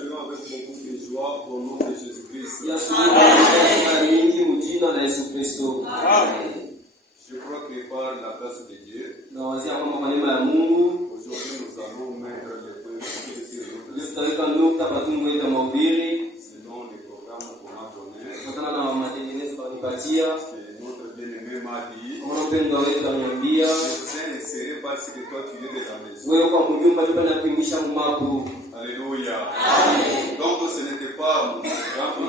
saluons avec beaucoup de joie au nom de Jésus-Christ. Je crois que par la grâce de Dieu, aujourd'hui nous allons mettre les points sur notre selon le programme qu'on a donné. Que notre bien-aimé m'a dit, je vous ai inséré parce que toi tu es de la maison. Alléluia. Donc ce n'était pas mon programme.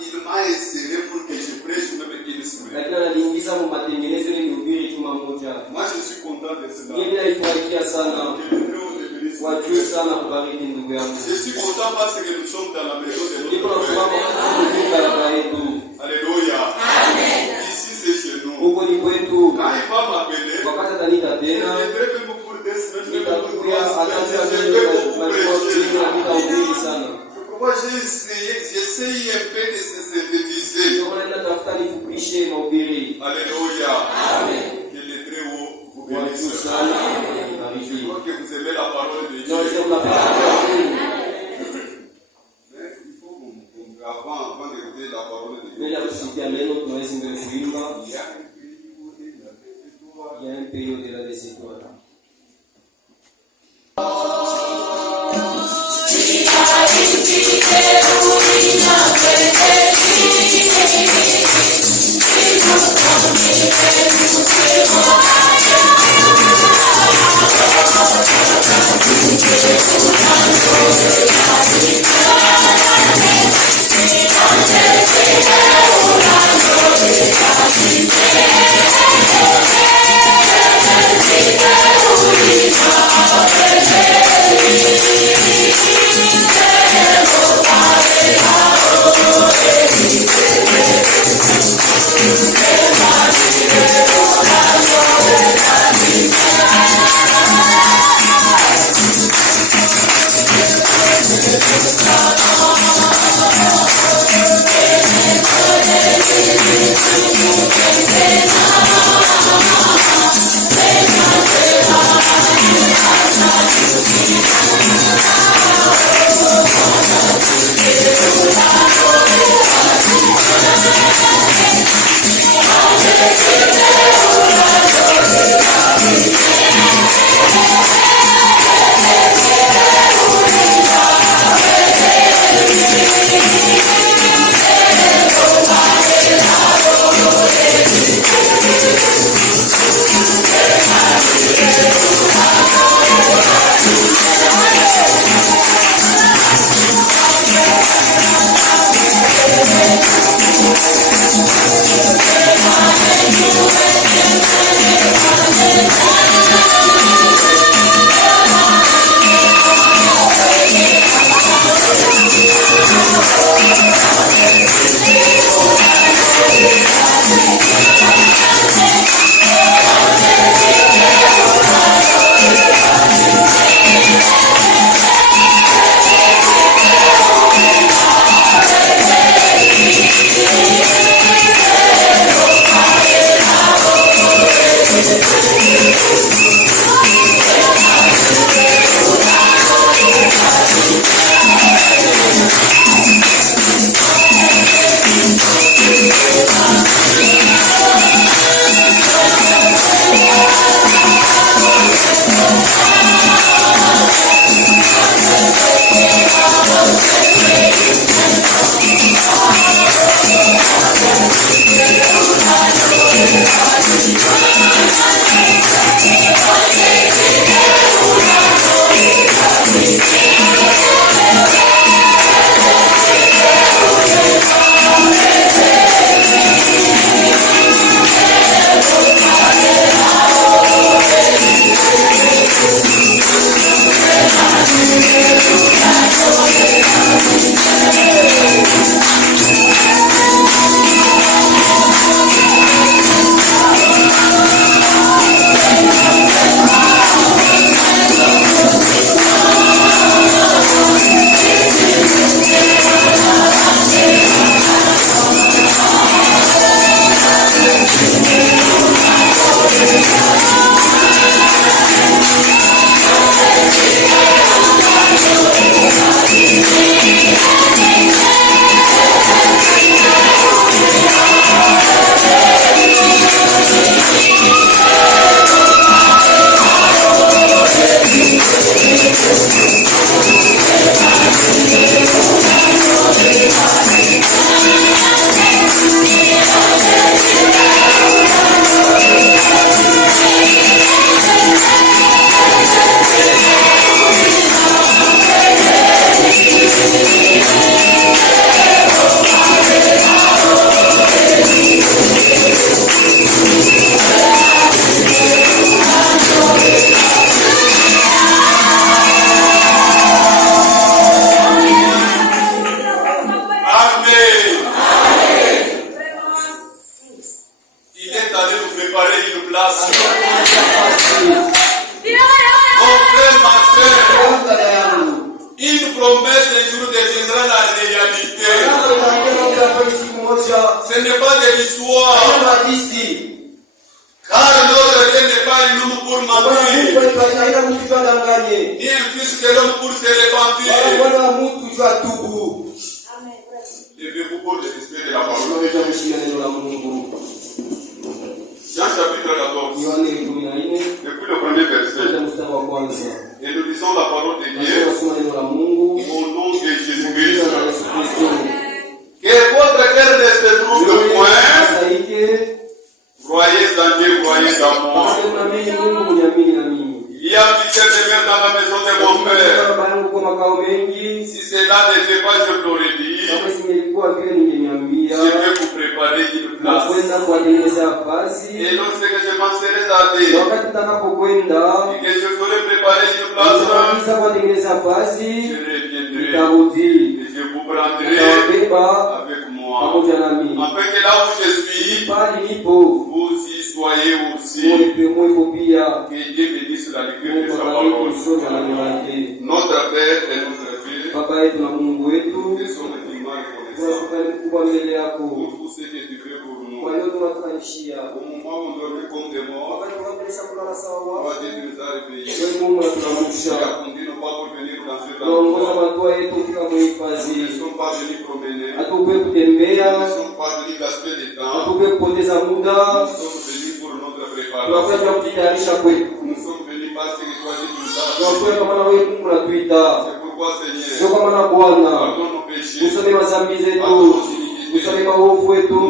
Il m'a inséré pour que je prêche même une semaine. Moi je suis content de cela. Je suis content parce que nous sommes dans la maison de notre Père. Alléluia. Ici c'est chez nous. Quand il va m'appeler, je viendrai même pour des semaines, même pour 3 semaines. Pourquoi j'ai essayé un peu de se synthétiser. Alléluia. Que le très haut vous bénisse. Je crois que vous aimez la parole de Dieu. Mais il faut avant d'écouter la parole de Dieu, il y a un pays au-delà des étoiles. Mon frère, ma soeur, une promesse un jour deviendra la réalité. Ce n'est pas de l'histoire. Car notre Dieu n'est pas un homme pour mentir, ni un fils de l'homme pour se repentir. Levez-vous pour le respect de la parole. Jean chapitre 14. Depuis le premier verset. Et nous lisons la parole de Dieu au nom de Jésus-Christ. Que votre cœur ne se trouble point. Croyez en Dieu, croyez en moi. Il y a un petit demeure dans la maison de mon père. Si cela n'était pas, je l'aurais dit. Je vais vous préparer une place. Et lorsque je m'en serai allé, et que je ferai préparer une place, je reviendrai. Et je vous prendrai avec moi. Afin que là où je suis, vous y soyez aussi. Que Dieu bénisse la lecture de sa parole. Notre Père et notre Dieu, nous sommes infiniment reconnaissants pour tout ce que tu fais pour nous. Au moment où on dormait comme des morts, tu as dit de nous a réveillés. Tu as conduit nos pas pour venir dans cet endroit. Nous ne sommes pas venus promener. Nous ne sommes pas venus gaspiller le temps. Nous sommes venus pour notre préparation. Nous sommes venus parce que toi tu nous as appelés. C'est pourquoi Seigneur, pardonne nos péchés.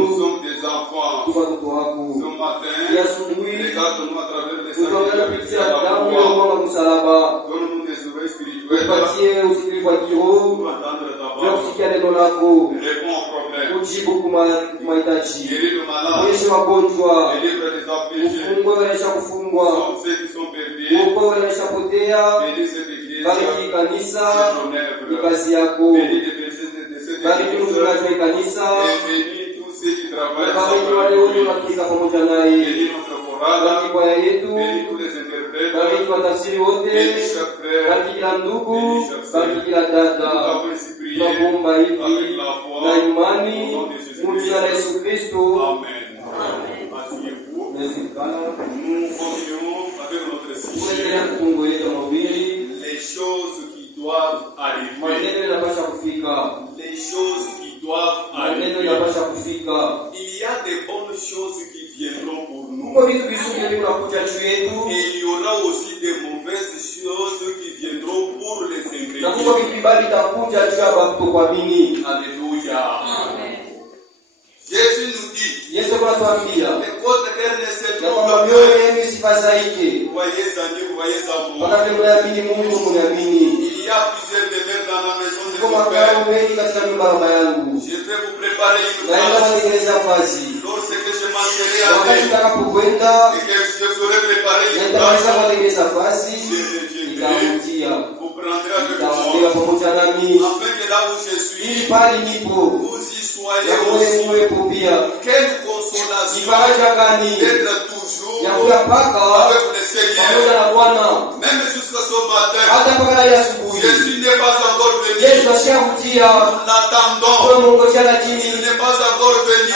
Nous sommes des enfants. Ce matin, regarde-nous à travers les sacrifices. Donne-nous des oreilles spirituelles pour entendre ta parole. Réponds aux problèmes. Guéris le malade. Délivre les affligés. Sauve ceux qui sont perdus. Bénis cette église. C'est ton œuvre. Bénis les bergers de cette église. Et bénis tous ceux qui travaillent ensemble. Bénis notre chorale. Bénis tous les interprètes. Bénis chaque frère. Bénis chaque sœur. Nous avons ainsi prié avec la foi. Au nom de Jésus-Christ. Amen. Asseyez-vous. Nous continuons avec notre sujet. Les choses qui doivent arriver. Les choses qui doivent arriver. Il y a des bonnes choses qui viendront pour nous. Et il y aura aussi des mauvaises choses qui viendront pour les ingrédients. Alléluia. Jésus nous dit, que votre cœur ne se trouble point. Voyez en Dieu, voyez en moi. Il y a plusieurs demeures dans la maison de mon Père. Je vais vous préparer une place. Lorsque je m'en serai allé et que je ferai préparer une place, je reviendrai. Vous prendrez avec moi. Afin que là où je suis, vous y soyez aussi. Quelle consolation d'être toujours avec le Seigneur. Même jusqu'à ce matin, Jésus n'est pas encore venu. Nous l'attendons. Il n'est pas encore venu.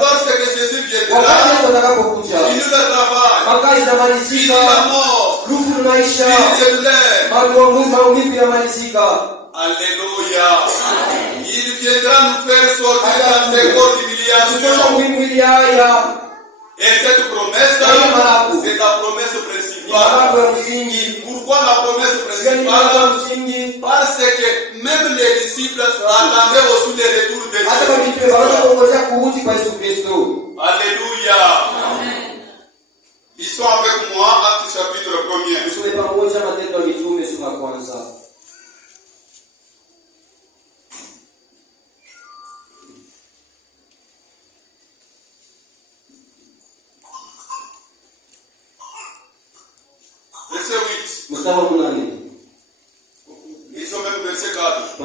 Lorsque Jésus viendra, il nous le travail. Il est la mort. Il est l'air. Alléluia. Il viendra nous faire sortir dans ces corps d'humiliation. Et cette promesse, c'est la promesse principale. Pourquoi la promesse principale? Parce que même les disciples attendaient aussi le retour de Jésus. Alléluia. Ils sont avec moi, Actes chapitre 1er. Verset 8. Lisons même verset 4.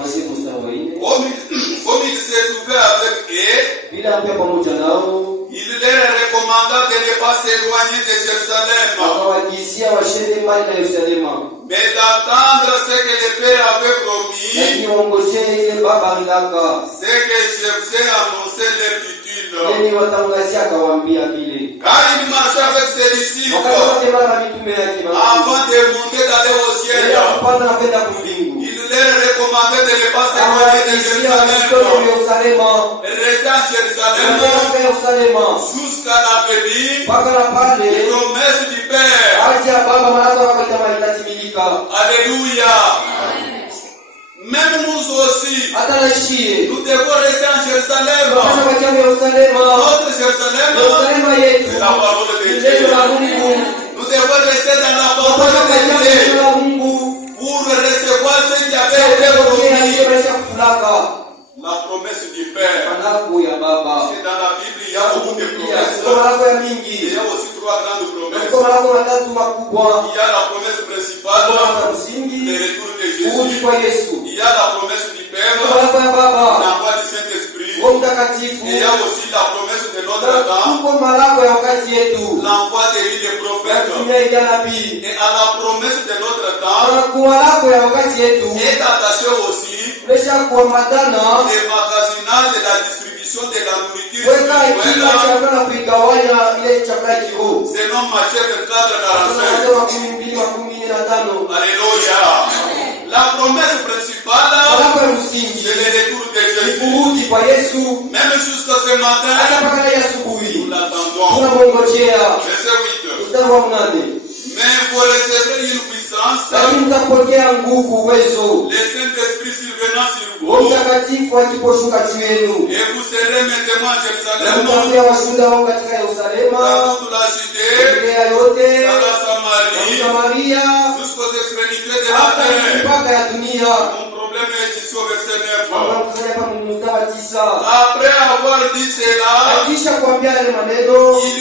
Comme il s'est trouvé avec eux, il leur recommanda de ne pas s'éloigner de Jérusalem, kuwafikishia washende mbali na Yerusalema. Mais d'attendre ce que le Père avait promis. Lakini waongojee ile Baba alitaka. Ce que je vous ai annoncé l'habitude. Yeye watangazia akawaambia vile. Car il marchait avec ses disciples. Wakati na mitume yake avant de monter d'aller au ciel. Hapana kwenda kumbingu. Il leur recommandait de ne pas s'éloigner de Jérusalem. Rester en Jérusalem jusqu'à la venue. Promesse du Père. Alléluia. Même nous aussi, nous devons rester en Jérusalem. Notre Jérusalem, c'est la parole de Dieu. Nous devons rester dans la parole de Dieu pour recevoir ce qui avait été promis. La promesse du Père. C'est dans la Bible, il y a beaucoup de promesses. Il y a aussi 3 grandes promesses. Il y a la promesse principale, le retour de Jésus. Il y a la promesse du Père, l'envoi du Saint-Esprit. Il y a aussi la promesse de notre temps, l'envoi des prophètes. Et à la promesse de notre temps est attaché aussi le magasinage et la distribution de la nourriture. Selon Matthieu 24:45. Alléluia. La promesse principale, c'est le retour de Jésus. Même jusqu'à ce matin, nous l'attendons. Verset 8. Mais vous recevrez une puissance, le Saint-Esprit survenant sur vous, et vous serez maintenant à Jérusalem, dans toute la Judée, dans la Samarie, jusqu'aux extrémités de la terre. Mon problème est ici au verset 9. Après avoir dit cela, il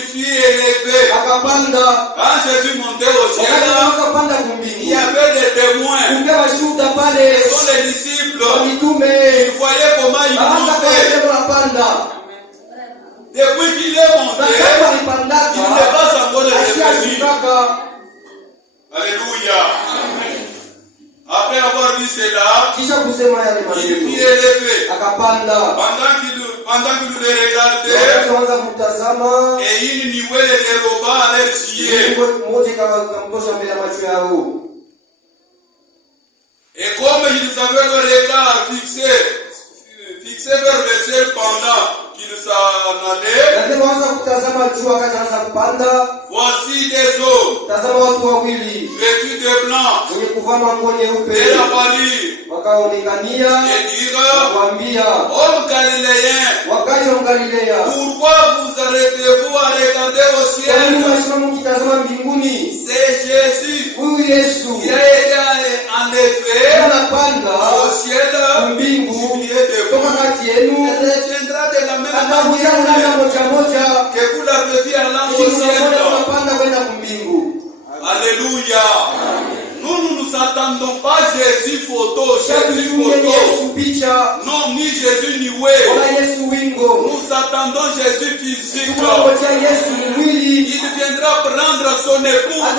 fut élevé. Quand Jésus montait au ciel, il y avait des témoins. Ce sont les disciples. Ils voyaient comment il montait. Depuis qu'il est monté, il n'est pas encore revenu. Alléluia. Après avoir dit cela, il fut élevé. Pendant qu'il le regardait, et il nuait les déroba à leurs yeux. Et comme ils avaient le regard fixé vers le ciel pendant qu'ils s'en allaient, voici des hommes vêtus de blanc et la parure et dire: Hommes galiléens, pourquoi vous arrêtez-vous à regarder au ciel? C'est Jésus qui a été en effet au ciel, jubilé de vous. Il reviendra de la même manière que vous l'avez vu allant au ciel. Alléluia. Nous ne nous attendons pas Jésus photo. Non, ni Jésus ni ouais. Nous attendons Jésus physique. Il viendra prendre son épouse.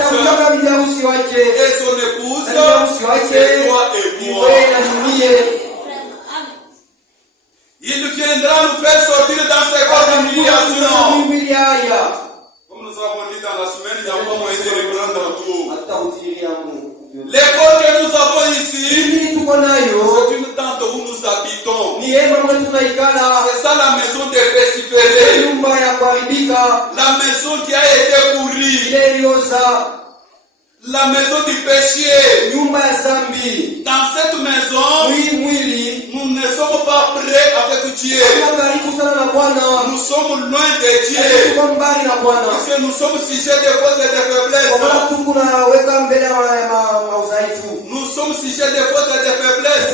Et son épouse, c'est toi et moi. Il viendra nous faire sortir dans ces corps d'humiliation. Comme nous avons dit dans la semaine, il n'y a pas moyen de reprendre tout. Les corps que nous avons ici, c'est une tente où nous habitons. C'est ça la maison de Péciféré. La maison qui a été pourrie. La maison du péché. Dans cette maison, nous ne sommes pas prêts avec Dieu. Nous sommes loin de Dieu. Parce que nous sommes sujets de fautes et de faiblesses. Nous sommes sujets de fautes et de faiblesses.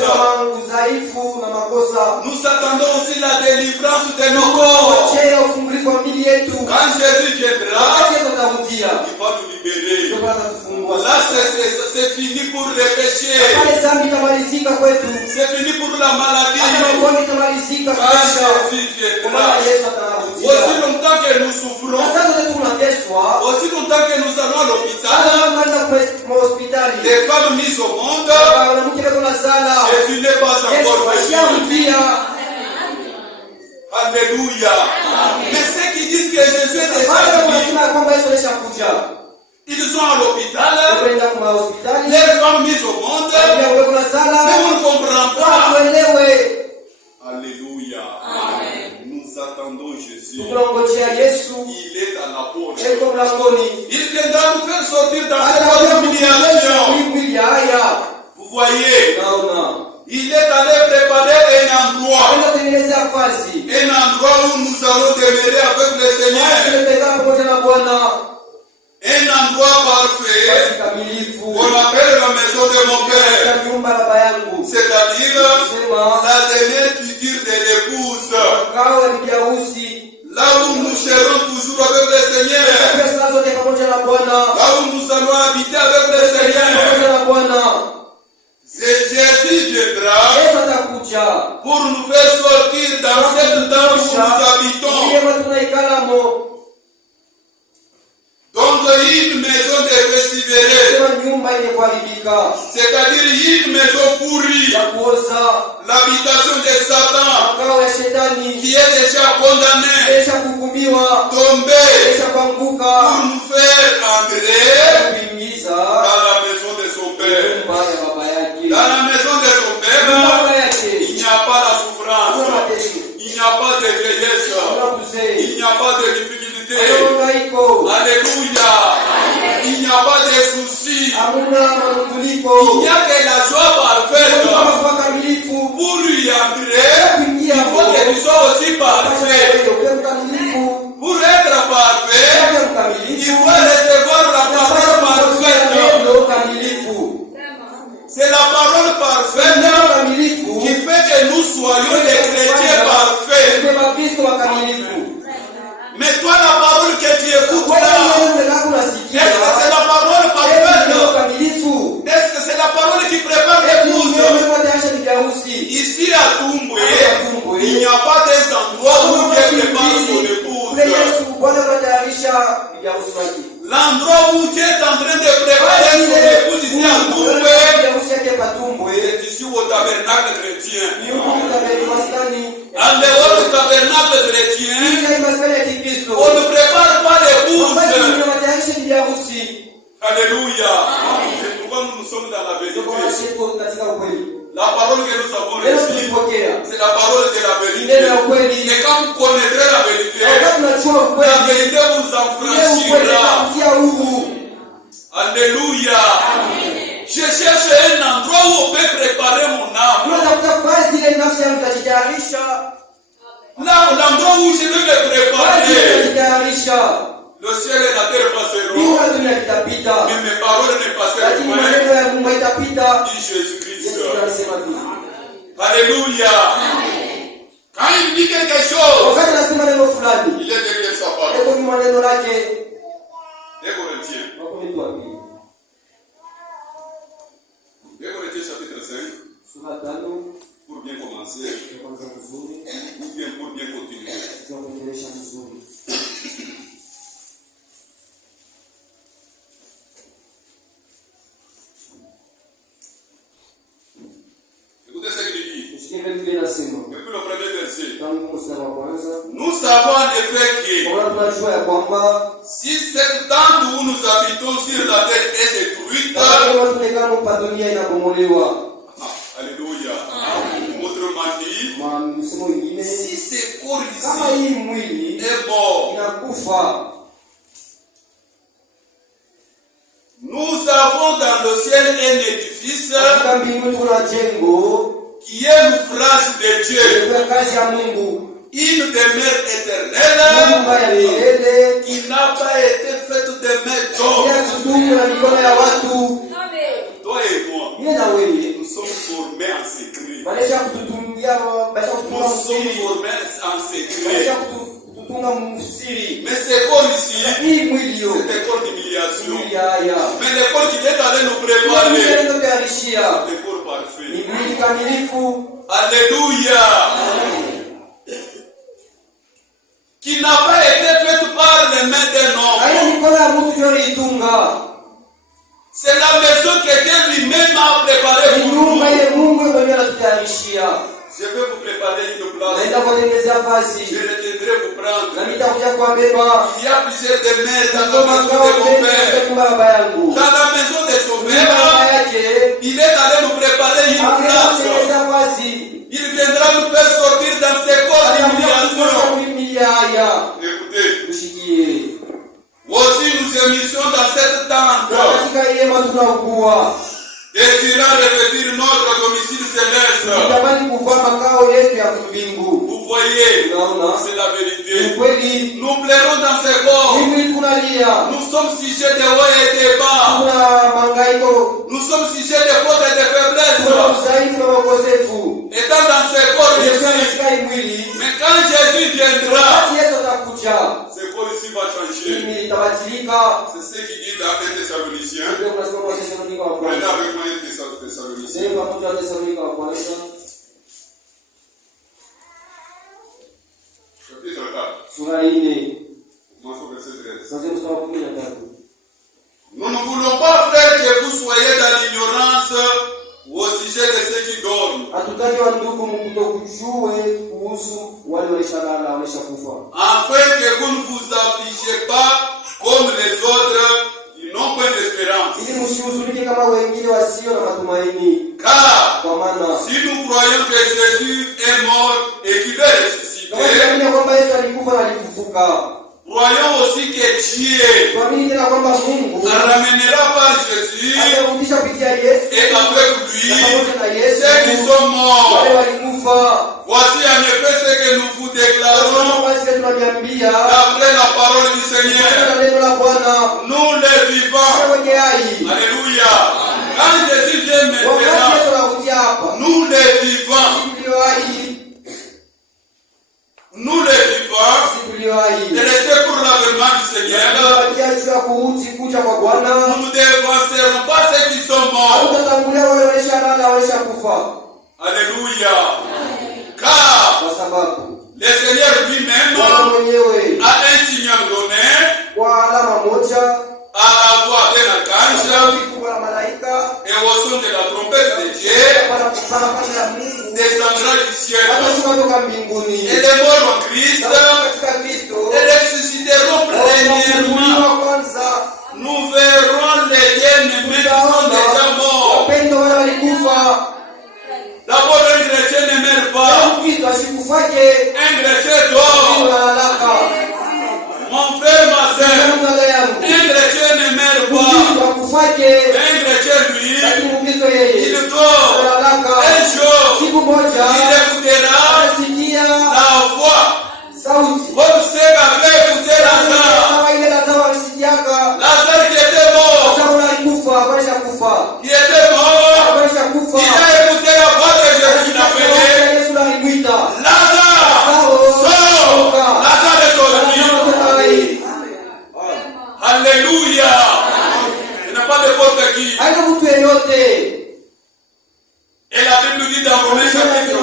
Nous attendons aussi la délivrance de nos corps. Quand Jésus viendra, il va nous libérer. Là, c'est fini pour les péchés. C'est fini pour la maladie. Quand Jésus viendra, aussi longtemps que nous souffrons, aussi longtemps que nous allons à l'hôpital, que Jésus est déjà venu. Ils sont à l'hôpital, les femmes mises au monde, mais on ne comprend pas. Alléluia. Amen. Nous attendons Jésus. Il est à la porte. Il viendra nous faire sortir dans cette humiliation. Vous voyez, il est allé préparer un endroit où nous allons demeurer avec le Seigneur. Un endroit parfait qu'on appelle la maison de mon Père, c'est-à-dire la dernière future de l'épouse, là où nous serons toujours avec le Seigneur, là où nous allons habiter avec le Seigneur. Jésus viendra pour nous faire sortir dans cette tente où nous habitons. Donc une maison de persévérance, c'est-à-dire une maison pourrie, l'habitation de Satan qui est déjà condamné, tombé, pour nous faire entrer dans la maison de son Père. Dans la maison de son Père, il n'y a pas la souffrance, il n'y a pas de vieillesse, il n'y a pas de difficulté. Alléluia. Il n'y a pas de soucis. Il n'y a que la joie parfaite. Pour lui entrer, il faut que tu sois aussi parfait. Pour être parfait, il faut recevoir la parole parfaite. C'est la parole parfaite qui fait que nous soyons des chrétiens parfaits. Mais toi, la parole que tu écoutes là, est-ce que c'est la parole parfaite? Est-ce que c'est la parole qui prépare l'épouse? Ici à Doumboué, il n'y a pas des endroits où Dieu prépare son épouse. L'endroit où Dieu est en train de préparer son épouse ici à Doumboué, c'est ici au tabernacle chrétien. En dehors du tabernacle chrétien, on ne prépare pas l'épouse. Alléluia. C'est pourquoi nous sommes dans la vérité. La parole que nous avons reçue, c'est la parole de la vérité. Et quand vous connaîtrez la vérité vous affranchira. Alléluia. Je cherche un endroit où on peut préparer mon âme. Là, l'endroit où je vais me préparer. Le ciel et la terre passeront, mais mes paroles ne passeront pas. Dit Jésus-Christ. Alléluia. Quand il dit quelque chose, il est derrière sa parole. Les Corinthiens. 2 Corinthiens chapitre 5. Pour bien commencer, ou bien pour bien continuer. Écoutez ce qu'il dit. Depuis le premier verset. Nous savons en effet que si cette tente où nous habitons sur la terre est détruite, alléluia. Autrement dit, si ce corps ici est mort, nous avons dans le ciel un édifice qui est l'ouvrage de Dieu, une demeure éternelle qui n'a pas été faite de main d'homme. Toi et moi, nous sommes formés en secret. Nous sommes formés en secret. Mais ce corps ici, c'est un corps d'humiliation. Mais le corps qui est allé nous préparer, c'est un corps parfait. Alléluia. Qui n'a pas été fait par les mains d'un homme. C'est la maison que Dieu lui-même a préparée pour nous. Je vais vous préparer une place. Naenda kutengenezea nafasi. Je reviendrai vous prendre. Na nitakuja kuwabeba. Il y a plusieurs de mères dans la maison de mon père. Dans la maison de son père, il est allé nous préparer une place. Il viendra nous faire sortir dans ses corps d'humiliation. Écoutez. Aussi nous émissions dans cette tente. Désirant revêtir notre domicile céleste. Vous voyez, c'est la vérité. Nous plairons dans ces corps. Nous sommes sujets de haut et de bas. Nous sommes sujets de fautes et de faiblesses. Étant dans ces corps ici. Mais quand Jésus viendra, ce corps ici va changer. C'est ce qu'il dit dans 1 Thessaloniciens. Prenez avec moi 1 Thessaloniciens. Chapitre 4. Commençons verset 13. Nous ne voulons pas, frère, que vous soyez dans l'ignorance au sujet de ceux qui dorment. Afin que vous ne vous affligez pas comme les autres qui n'ont pas d'espérance. Car si nous croyons que Jésus est mort et qu'il est ressuscité, croyons aussi que Dieu ramènera par Jésus et avec lui ceux qui sont morts. Voici en effet ce que nous vous déclarons d'après la parole du Seigneur. Nous les vivants. Alléluia. Quand Jésus vient maintenant, nous les vivants. Nous les vivants, et restez pour l'avènement du Seigneur. Nous ne dévancerons pas ceux qui sont morts. Alléluia. Car le Seigneur lui-même a un signal donné à la voix d'un archange et au son de la trompette de Dieu descendra du ciel. Et les morts en Christ et ressusciteront premièrement. Nous verrons les bien-aimés qui sont déjà morts. D'abord, un chrétien ne meurt pas. Un chrétien dort. Mon frère, ma soeur, un chrétien ne meurt pas. Un chrétien, lui, il dort. Un jour, il écoutera la voix. Comme ce qu'avait écouté Lazare. Lazare qui était mort. Qui était mort. Il a écouté la voix de Jésus l'appelait. Lazare, sors. Lazare est sorti. Alléluia. Il n'y a pas de n'importe qui. Et la Bible nous dit dans Romains chapitre 8,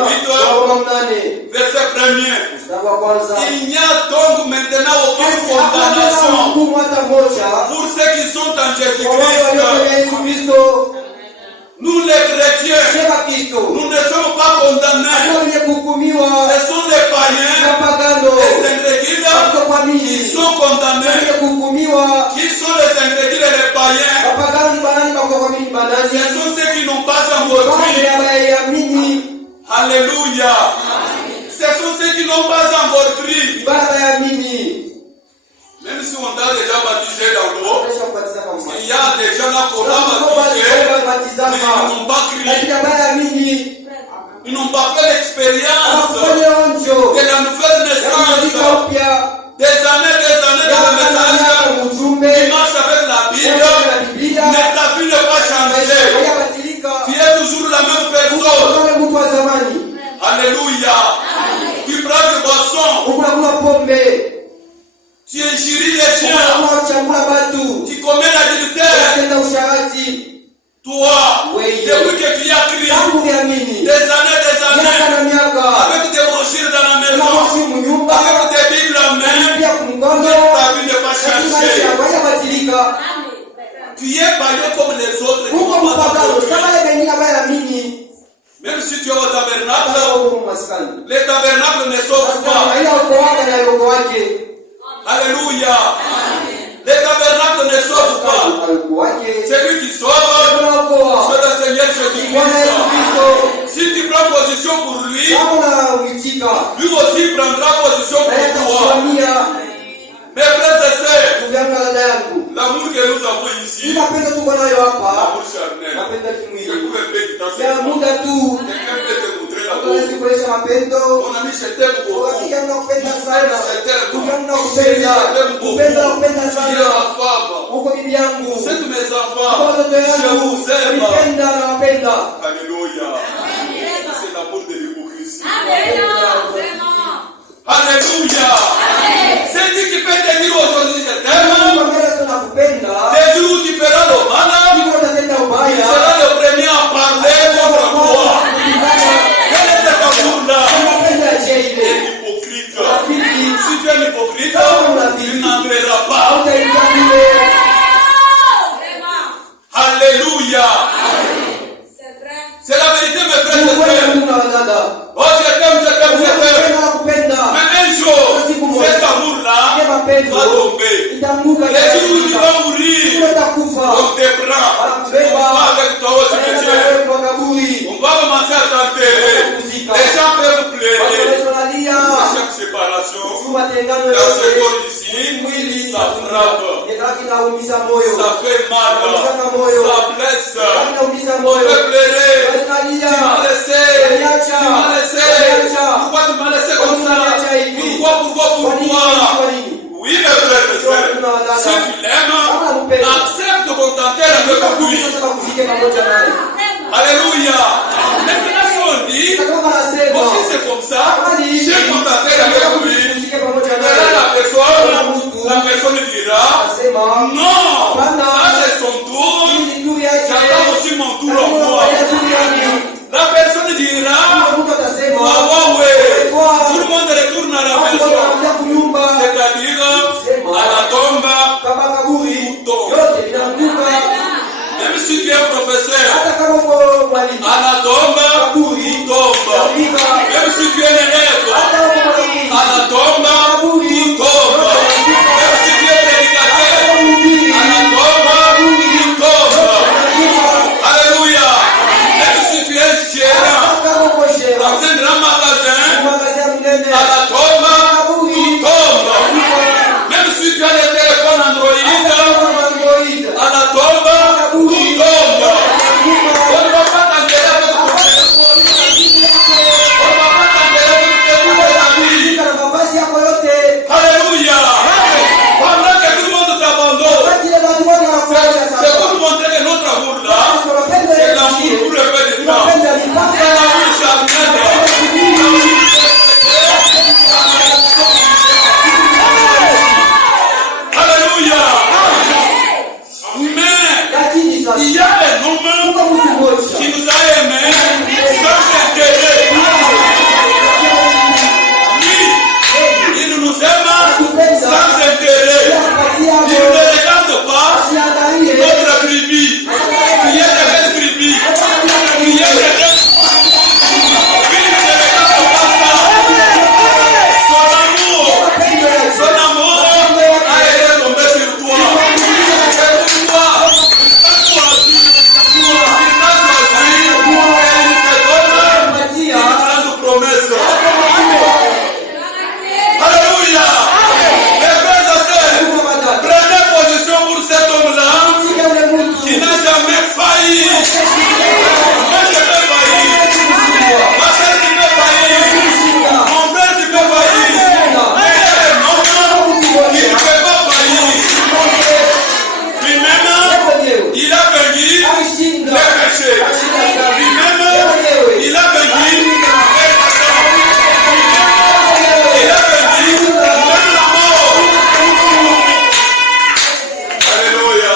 verset 1er. Il n'y a donc maintenant aucune condamnation pour ceux qui sont en Jésus-Christ. Nous les chrétiens, nous ne sommes pas condamnés. Ce sont les païens, les ingrédients qui sont condamnés. Qui sont les ingrédients et les païens? Ce sont ceux qui n'ont pas encore cru. Alléluia. Ce sont ceux qui n'ont pas encore cru. Même si on t'a déjà baptisé dans l'eau, il y a des gens là qu'on a baptisé, mais ils n'ont pas crié. Ils n'ont pas fait l'expérience de la nouvelle naissance. Des années de message qui marchent avec la Bible, mais ta vie n'est pas changée. Tu es toujours la même personne. Alléluia. Tu prends des boissons. Tu injures les gens. Tu commets l'adultère. Toi, depuis que tu as crié des années, avec des brochures dans la maison, avec des Bibles en main, ta vie n'est pas changée. Tu es païen comme les autres. Même si tu es au tabernacle, le tabernacle ne sauve pas. Alléluia. Le tabernacle ne sauve pas. C'est lui qui sauve. C'est le Seigneur Jésus-Christ. Si tu prends position pour lui, lui aussi prendra position pour toi. Mes frères et sœurs, l'amour que nous avons ici, l'amour charnel, c'est pour un peu qui t'a fait. Quelqu'un peut te montrer l'amour. Mon ami, je t'aime beaucoup. Je t'aime beaucoup. Je t'aime beaucoup. Vous êtes mes enfants. Je vous aime. Alléluia. C'est l'amour de l'hypocrisie. Alléluia. C'est lui qui peut te dire aujourd'hui je t'aime. Les jours où tu feras le mal, il sera le premier à parler contre toi. Quel est cet amour-là? Hypocrite. Si tu es hypocrite, tu n'entreras pas. Alléluia. C'est la vérité, mes frères et sœurs. Oh, je t'aime. Mais un jour, cet amour-là va tomber. Les jours où tu vas mourir, on te prend. On va avec toi au cimetière. On va commencer à t'enterrer. Les gens peuvent pleurer. À chaque séparation, dans ce corps ici, ça frappe. Ça fait mal. Ça blesse. On peut pleurer. Tu m'as laissé. Pourquoi tu m'as laissé comme ça? Pourquoi? Oui, mes frères et sœurs, si tu l'aimes, accepte de contenter avec lui. Alléluia. Maintenant, si on dit, aussi c'est comme ça, j'ai contenté avec lui. La personne dira, non, ça c'est son tour, j'attends aussi mon tour en moi. La personne dira, tout le monde retourne à la maison. C'est-à-dire, à la tombe, tout tombe. Même si tu es professeur, à la tombe, tout tombe. Même si tu es élève, à la tombe, tout tombe. Même si tu es prédicateur, à la tombe, tout tombe. Alléluia. Même si tu es gérant dans un grand magasin, à la tombe, tout tombe. Même si tu as le téléphone Android, à la tombe, tout tombe. On ne va pas t'enterrer avec ton téléphone. On ne va pas t'enterrer avec tes amis. Alléluia. Pendant que tout le monde t'abandonne, c'est pour nous montrer que notre amour là, c'est l'amour pour le peu de temps. C'est l'amour charnel. Alléluia. Mais il y a un homme qui nous a aimés sans intérêt. Lui, il nous aime sans intérêt. Il ne regarde pas notre tribu. Tu es de quelle tribu? Tu es de quelle tribu? Il ne regarde pas ça. Son amour a été tombé sur toi. C'est pour toi. Il t'a choisi. Il t'a choisi. Et il te donne une grande promesse. Alléluia. Mes frères et sœurs, prenez position pour cet homme-là qui n'a jamais failli. Moi, je peux faillir. Ma soeur, tu peux faillir. Mon frère, tu peux faillir. Mais il y a un homme qui ne peut pas faillir. Lui-même, il a vaincu les péchés. Lui-même, il a vaincu les passions. Il a vaincu même la mort. Alléluia.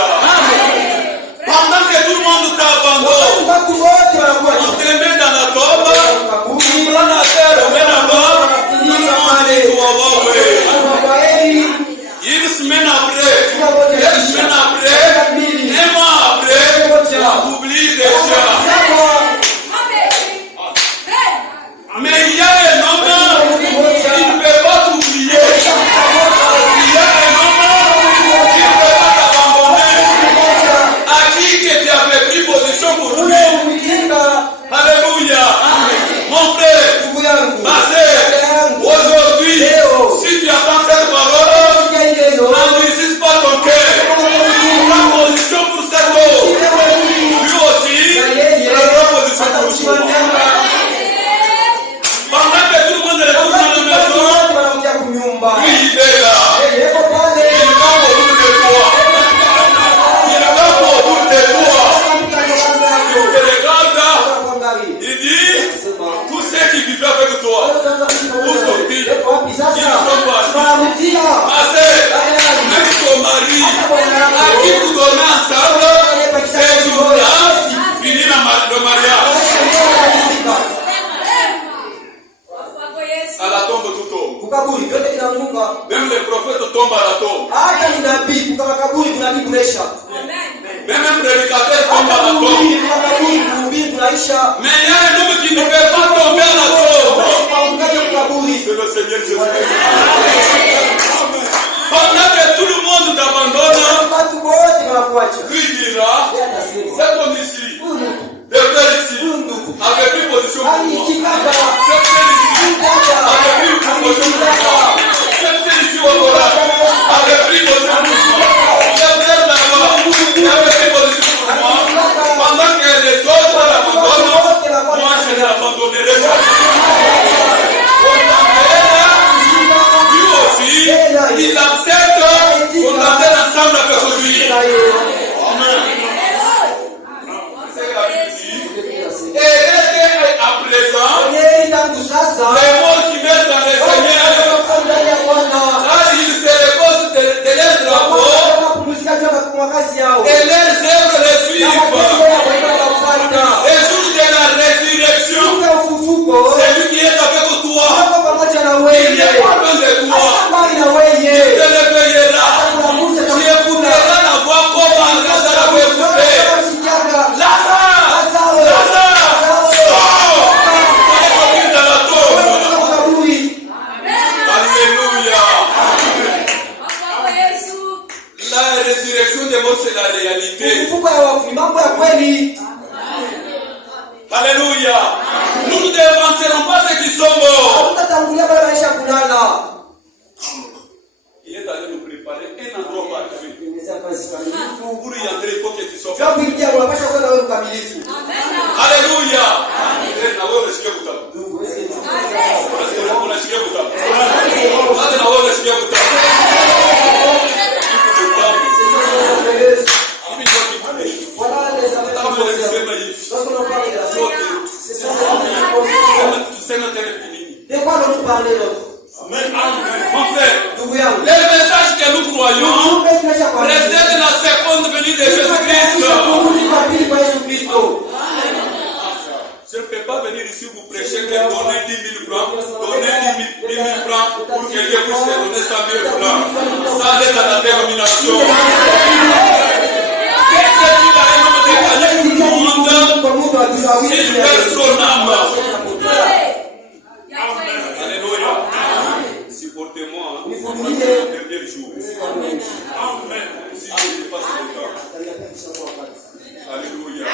Pendant que tout le monde t'abandonne, on te met dans la tombe, on prend la terre, on met là-bas, tout le monde dit une semaine après, 2 semaines après, 1 mois après, tu oublies déjà. maisha. Mais il y a un homme qui ne peut pas tomber à la tombe. C'est le Seigneur Jésus-Christ. Pendant que tout le monde t'abandonne, lui dira, c'est comme ici, le frère ici, avec une position pour moi. C'est ici, avec une position pour moi. C'est ici au Coran, avec une position pour moi. C'est frère là-bas, avec une position pour moi. Pendant que les autres l'abandonnent, moi je l'abandonnerai jamais. Lui aussi, il accepte qu'on attende ensemble avec lui. Amen. C'est la Bible dit. Et à présent, les mots qui mettent dans le Seigneur, ils se reposent de leurs travaux et leurs œuvres les suivent. Et jour de la résurrection, c'est lui qui est avec toi. Il n'est pas loin de toi. Il te réveillera. Tu écouteras la voix comme Lazare avait écouté. Lazare, sors! Il est dans la tombe. Alléluia. La résurrection des morts, c'est la réalité. Alléluia. Nous ne dévancerons pas ceux qui sont morts. Il est allé nous préparer un endroit parfait. Pour y entrer, il faut que tu sois parfait. Alléluia. De quoi nous parler d'autre? Mon frère, le message que nous croyons précède la seconde venue de Jésus-Christ. Je ne peux pas venir ici vous prêcher que donner 10 000 francs, donner 10 000 francs pour que Dieu puisse donner 100 000 francs. Ça, c'est la détermination. Qu'est-ce qu'il a un homme décalé tout le monde si personne n'aime? Alléluia. Supportez-moi le dernier jour. Amen. Si je dépasse le temps. Alléluia.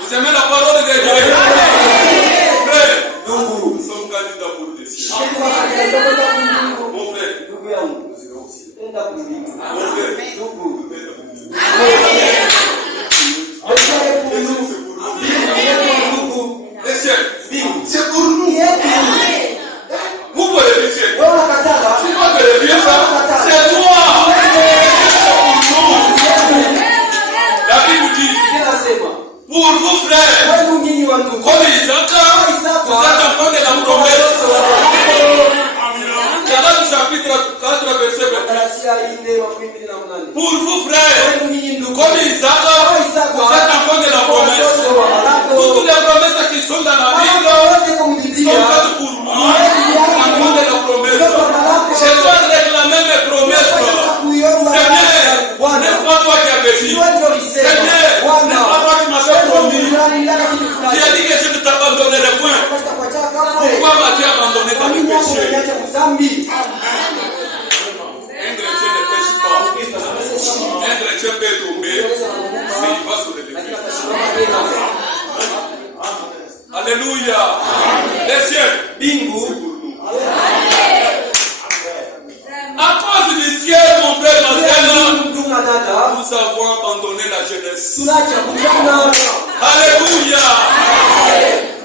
Vous aimez la parole de Dieu? Frère, nous sommes candidats pour le ciel. Mon frère, mon frère, le ciel, c'est pour nous. Vous pouvez le ciel. Tu vas vérifier ça. C'est toi. La Bible dit, pour vous frères, comme Isaac, vous êtes enfants de la promesse. Galate chapitre 4, verset 21. Pour vous frères, comme Isaac, vous êtes enfants de la promesse. Toutes les promesses qui sont dans la Bible sont faites pour moi, enfants de la promesse. Je dois réclamer mes promesses. Seigneur, n'est-ce pas toi qui as béni? Seigneur, n'est-ce pas toi qui m'as fait promis? Tu as dit que je ne t'abandonnerai point. Pourquoi m'as-tu abandonné dans mes péchés? Un chrétien ne pêche pas. Un chrétien peut tomber, mais il va se relever. Alléluia. Les cieux, bingo. À cause du ciel, mon frère, ma sœur, nous avons abandonné la jeunesse. Alléluia.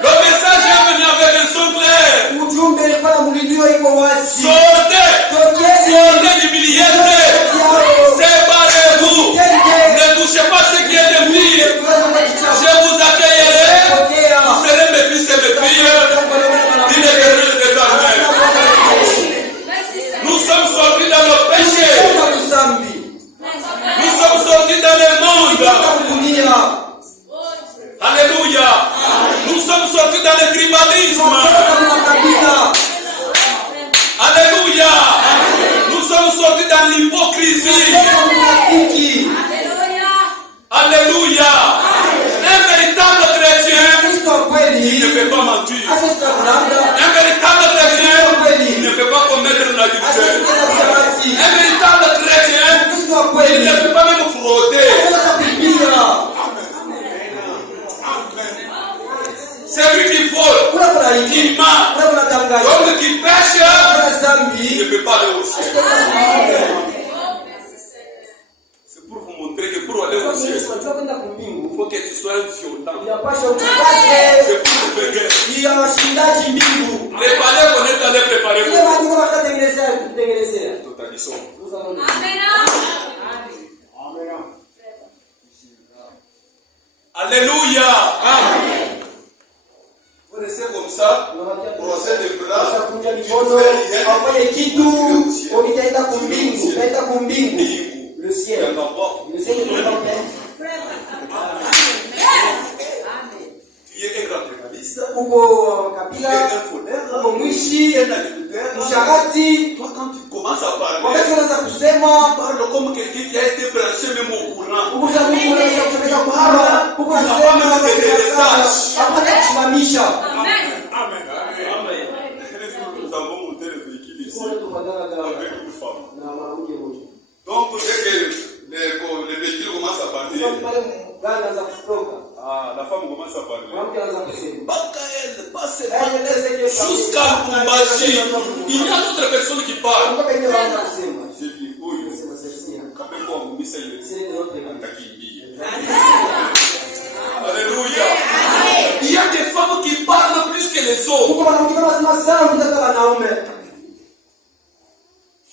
Le message est venu avec un son clair. Sortez d'humiliation. Séparez-vous. Ne touchez pas ce qui est de pire. Je vous accueillerai. Vous serez mes fils et mes filles. Dit l'Éternel des armées. Nous sommes sortis dans le péché. Nous sommes sortis dans le monde. Alléluia. Nous sommes sortis dans le tribalisme. Alléluia. Nous sommes sortis dans l'hypocrisie. Alléluia. Un véritable chrétien kweli. Il ne peut pas mentir. Hata kulanda. Un véritable chrétien ne peut pas commettre l'adultère. Un véritable chrétien, il ne peut pas même frauder. C'est lui qui vole, qui ment, l'homme qui pêche, il ne peut pas aller au ciel. C'est pour vous montrer que pour aller au ciel, il faut que tu sois un violent. C'est pour te faire guerre. Préparez, on est allé préparer. Totalisons. Alléluia. Amen. Vous restez comme ça, croisez les bras, afanye kitu ukitaenda kumbingu, utaenda kumbingu. Le ciel. Le ciel est dans tu es un grand réaliste, uko kabila, uko mwishi, msharati. Toi, quand tu commences à parler, wakati unaanza kusema, parle comme quelqu'un qui a été branché même au courant. uko sababu unaweza kuchomeka kwa uko sema hapana kusimamisha. Amen. Amen. Amen. Nous avons monté le véhicule ici avec une femme. Donc, dès que le véhicule commence à partir, la femme commence à parler. Bakael, passe jusqu'à Kumbashi. Il y a d'autres personnes qui parlent. J'ai dit, oui, quand même, on me dit, alléluia. Il y a des femmes qui parlent plus que les autres.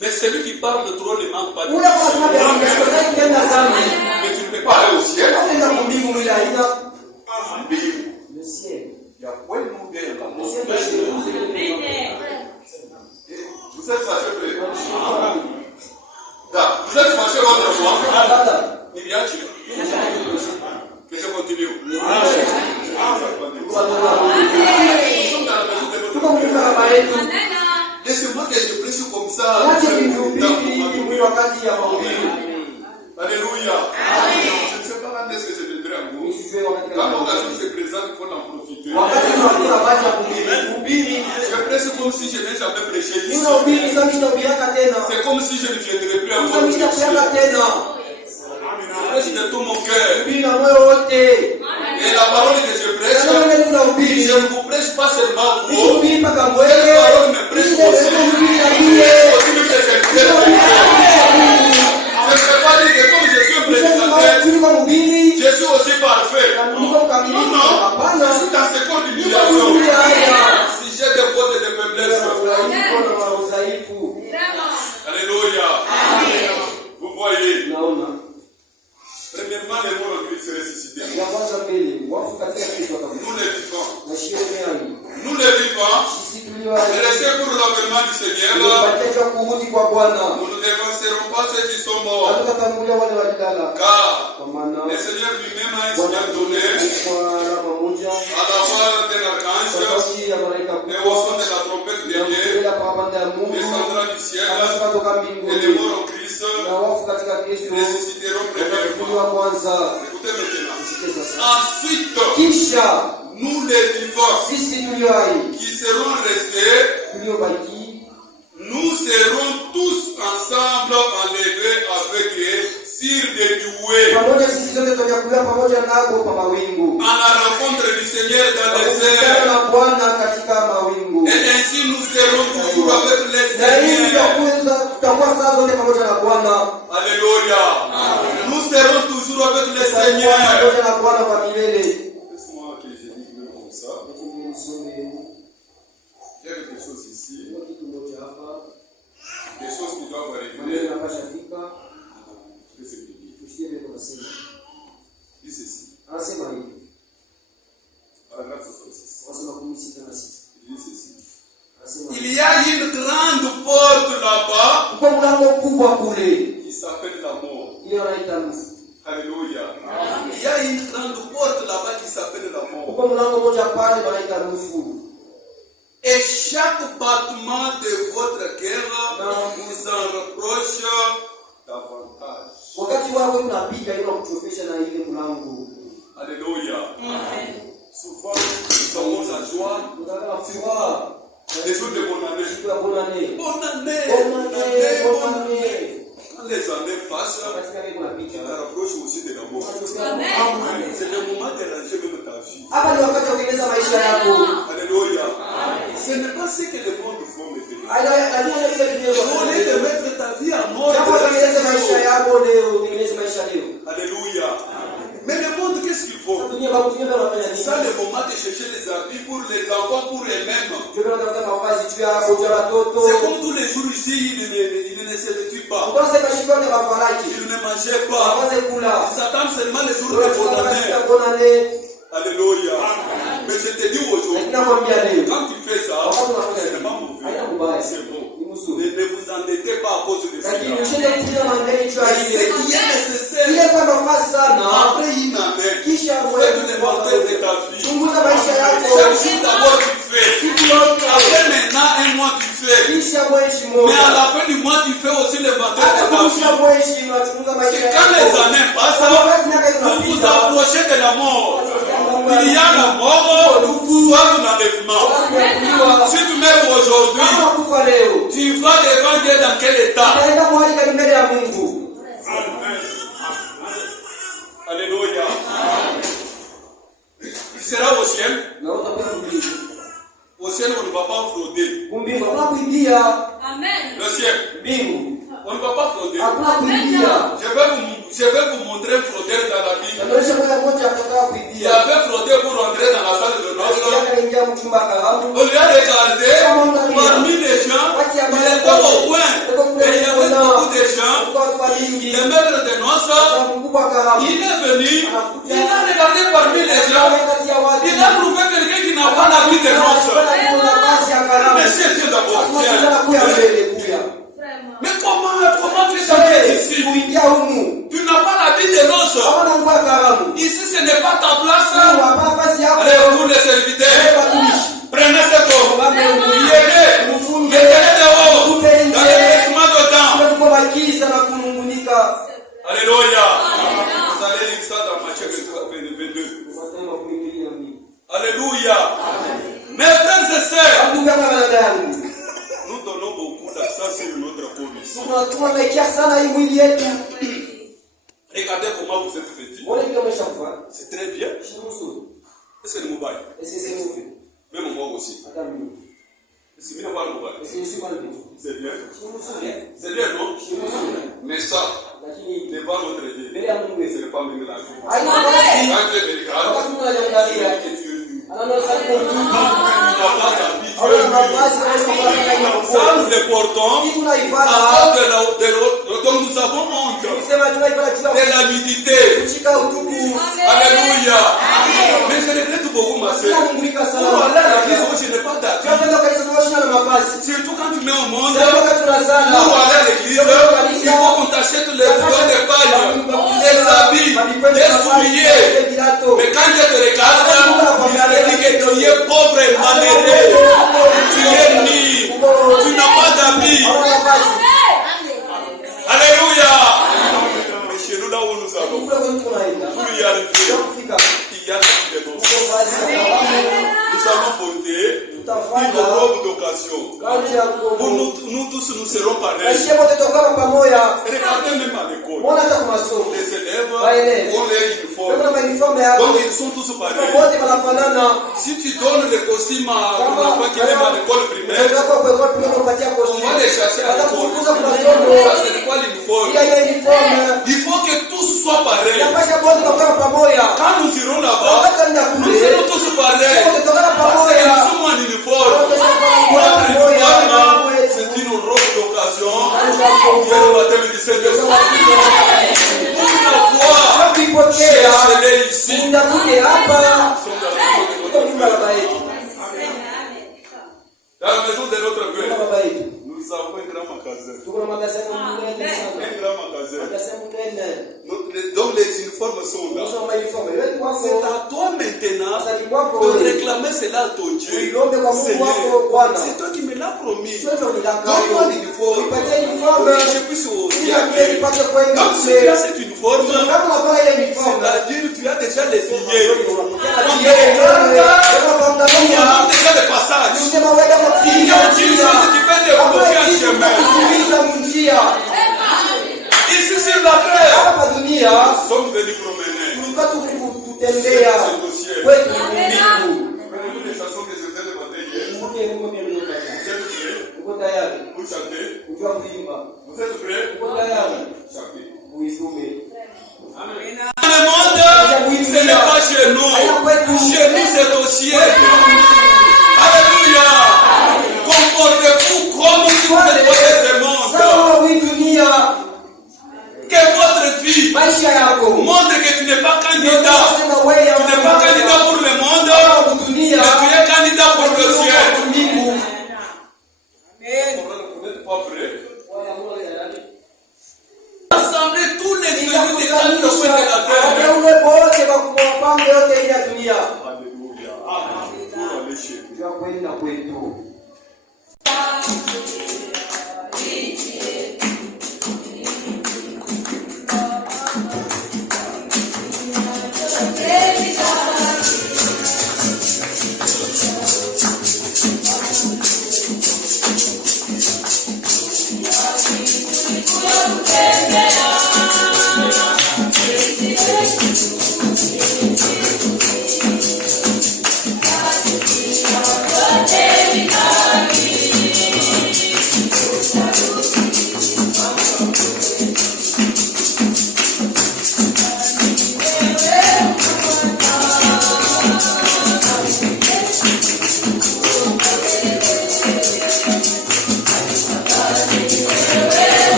Mais celui qui parle de trop ne manque pas de mais tu ne peux pas aller au ciel. Le ciel. Il y a quoi de nous bien là? Le ciel est chez nous. Vous êtes fâché, frère? Vous êtes fâché l'autre fois? Il y a Dieu. Que je continue. Nous sommes dans la maison de votre Dieu. Laissez-moi que je prêche comme ça. Alléluia. Je ne sais pas quand est-ce que je viendrai à vous. Quand l'occasion se présente, il faut en profiter. Je prêche comme si je n'ai jamais prêché ici. C'est comme si je ne viendrais plus à vous. Je prêche de tout mon cœur. Et la parole que je prêche, je ne vous prêche pas seulement vous. Cette parole me prêche aussi. Je ne peux pas dire que comme je suis un prédicateur, je suis aussi parfait. Non, je suis dans ce corps d'humiliation. Si j'ai des fautes et des faiblesses. Alléluia. Vous voyez. Premièrement, les morts en Christ se ressusciter. Nous les vivons. Nous les vivons. Laissez pour l'avènement du Seigneur. Nous ne dévancerons pas ceux qui sont morts. Car le Seigneur lui-même a un signal donné à la voix d'un archange et au son de la trompette de Dieu descendra du ciel et les morts en Christ ressusciteront premièrement. Écoutez maintenant. Ensuite, nous les vivants qui seront restés, nous serons tous ensemble enlevés avec eux sur des nuées à la rencontre du Seigneur dans les airs. Et ainsi nous serons toujours avec les Seigneurs. Alléluia. Nous serons toujours avec les Seigneurs. Laisse-moi que je dise même comme ça. Il y a quelque chose ici. Des choses qui doivent arriver. Dis ceci. Paragraphe 66. Dis ceci. Il y a une grande porte là-bas qui s'appelle la mort. Alléluia. Il y a une grande porte là-bas qui s'appelle la mort. Et chaque battement de votre cœur vous en reproche davantage. Alléluia. Souvent, serons en joie. Les jours de bonne année. Bonne année. Quand les années passent, on rapproche aussi de la mort. C'est le moment de ranger même ta vie. Alléluia. Ce n'est pas ce que le monde faut me faire. Au lieu de mettre ta vie à mort. Alléluia. Mais le monde, qu'est-ce qu'il faut? C'est ça le moment de chercher les habits pour les enfants, pour eux-mêmes. C'est comme tous les jours ici, ils ne se retuent pas. Ils ne mangeaient pas. Ils attendent seulement les jours de bonne année. Alléluia. Mais je te dis aujourd'hui, quand tu fais ça, c'est pas mauvais. C'est bon. Ne vous endettez pas à cause de ça. Ce qui est nécessaire après une année, faites le mental de ta vie. Chaque jour d'abord tu fais. Après maintenant un mois tu fais. Mais à la fin du mois tu fais aussi le mental de ta vie. Parce que quand les années passent, vous vous approchez de la mort. Il y a la mort, soit l'enlèvement. Si tu meurs aujourd'hui, tu vas devant Dieu dans quel état? Alléluia. Tu seras au ciel. Au ciel, on ne va pas frauder. Amen. Le ciel. On ne va pas frauder. Je vais vous montrer un fraudeur dans la Bible. Il avait fraudé pour entrer dans la salle de noces. On lui a regardé parmi les gens. Il était au coin. Et il y avait beaucoup de gens. Le maître de noces, il est venu. Il a regardé parmi les gens. Il a trouvé quelqu'un qui n'a pas l'habit de noces. Mais c'est Dieu d'abord. Mais comment tu es ici? Tu n'as pas l'habit de noces. Ici, ce n'est pas ta place. Allez, vous les serviteurs, prenez cet homme. Mettez-le dehors. Donnez-le dedans. Alléluia. Vous allez lire ça dans Matthieu 22. Alléluia. Mes frères et sœurs, nous donnons beaucoup d'accent sur notre police. Regardez comment vous êtes vêtus. C'est très bien. Est-ce que le mobile? Même moi aussi. Est-ce que le mobile? C'est bien. C'est bien, non? Mais ça, devant notre Dieu, ce n'est pas même la vie. Quand tu es médical, ça nous les portons donc nous avons honte de la nudité. Alléluia. Mais je regrette beaucoup ma soeur. Pour aller à l'église, je n'ai pas d'habit. Surtout quand tu mets au monde, pour aller à l'église, il faut qu'on t'achète les boutons de paille, les habits, les souliers. Mais quand je te regarde, il a dit que tu es pauvre et malheureux. Tu es nul. Tu n'as pas d'habits. Alléluia. Mais chez nous, là où nous allons, pour y arriver, il y a des noces. Nous allons porter une robe d'occasion. Pour nous tous, nous serons pareils. Regardez même à l'école. Les élèves ont leur uniforme. Donc ils sont tous pareils. Si tu donnes les costumes à un enfant qui est même à l'école primaire, on va les chasser à l'école. Ça, ce n'est pas l'uniforme. Il faut que tous soient pareils. Quand nous irons là-bas, nous serons tous pareils. Parce que nous sommes en uniforme. Notre uniforme, c'est une robe d'occasion. Hier au matin, le 17 décembre, pour la foi, cherchez-les ici. Dans la maison de notre Père, nous avons un grand magasin. Un grand magasin. Donc les uniformes sont là. C'est à toi maintenant de réclamer cela à ton Dieu. Seigneur, c'est toi qui me l'as promis. Donne-moi l'uniforme pour que je puisse aussi aller. Donc si tu as cet uniforme, c'est-à-dire tu as déjà les billets. On te regarde, candidat. Tu n'es pas candidat pour le monde, mais tu es candidat pour le ciel. Vous n'êtes pas prêts? Rassembler tous les venus des quatre coins de la terre.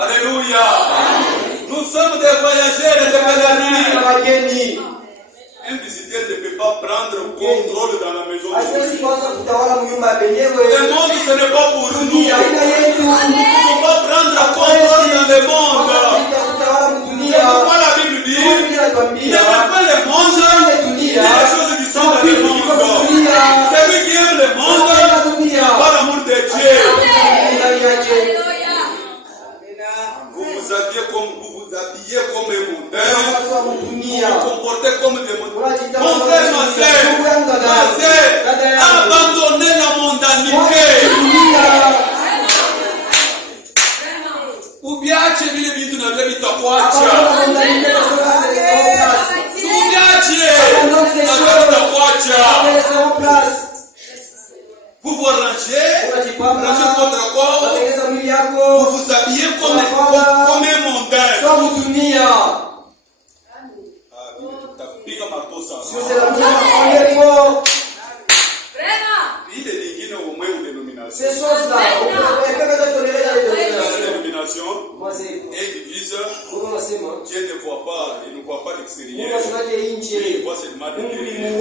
Alléluia. Nous sommes des voyageurs et des pèlerins. Un visiteur ne peut pas prendre le contrôle dans la maison de Dieu. Le monde, ce n'est pas pour nous. Nous ne pouvons pas prendre le contrôle dans le monde. C'est pourquoi la Bible dit, ne veut pas le monde, ni les choses qui sont dans le monde. Celui qui aime le monde n'a pas l'amour de Dieu. Vous vous habillez comme les mondains, vous vous comportez comme des mondains. Mon frère, ma sœur, abandonnez la mondanité. Ubiache vile vitu na vile vitakuacha. Ubiache na vile vitakuacha. Vous vous rangez votre corps, vous vous habillez comme un mondain. Piga marteau ça. Il est digné au moins une dénomination. Et ils disent, Dieu ne voit pas, il ne voit pas l'extérieur. Il voit seulement l'intérieur.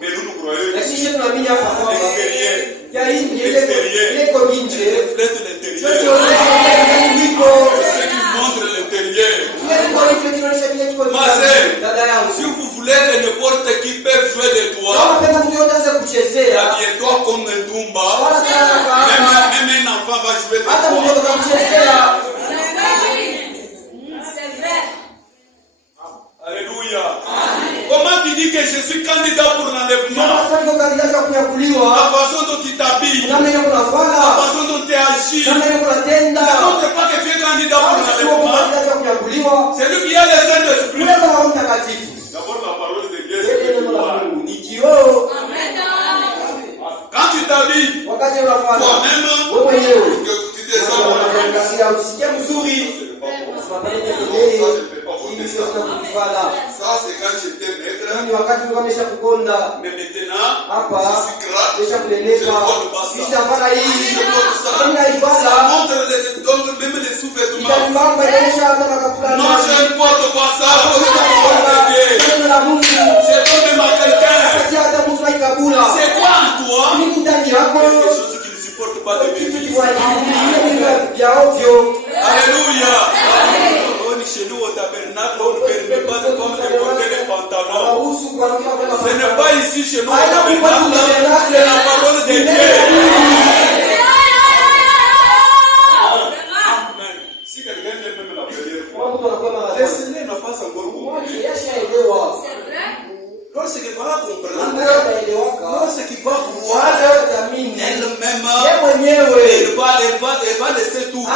Mais nous croyons l'extérieur. L'extérieur reflète l'intérieur. C'est ce qui montre l'intérieur. Ma sœur, si vous voulez que n'importe qui peut jouer de toi, habille-toi comme un Dumba. Même un enfant va jouer de toi. Alléluia. Comment tu dis que je suis candidat pour l'enlèvement? La façon dont tu t'habilles, la façon dont tu agis, ne montre pas que tu es candidat pour l'enlèvement. C'est lui qui a le Saint-Esprit. D'abord la parole de Dieu, c'est le pouvoir. Quand tu t'habilles, toi-même, tu descends. Ça c'est quand j'étais maître. Mais maintenant, je suis grave. Je vois le bassin. Ça montre donc même les sous-vêtements. Non, je ne porte pas ça. Je donne même à quelqu'un. C'est quoi en toi? Quelque chose qui ne supporte pas de bêtises. Alléluia. Chez nous au tabernacle, on ne permet pas de porter les pantalons. Ce n'est pas ici chez nous au tabernacle, c'est la parole de Dieu. Amen. Si quelqu'un aime même la première fois, laissez-les ne pas encore comprendre. Lorsqu'il va comprendre, lorsqu'il va voir elle-même, elle va laisser tout.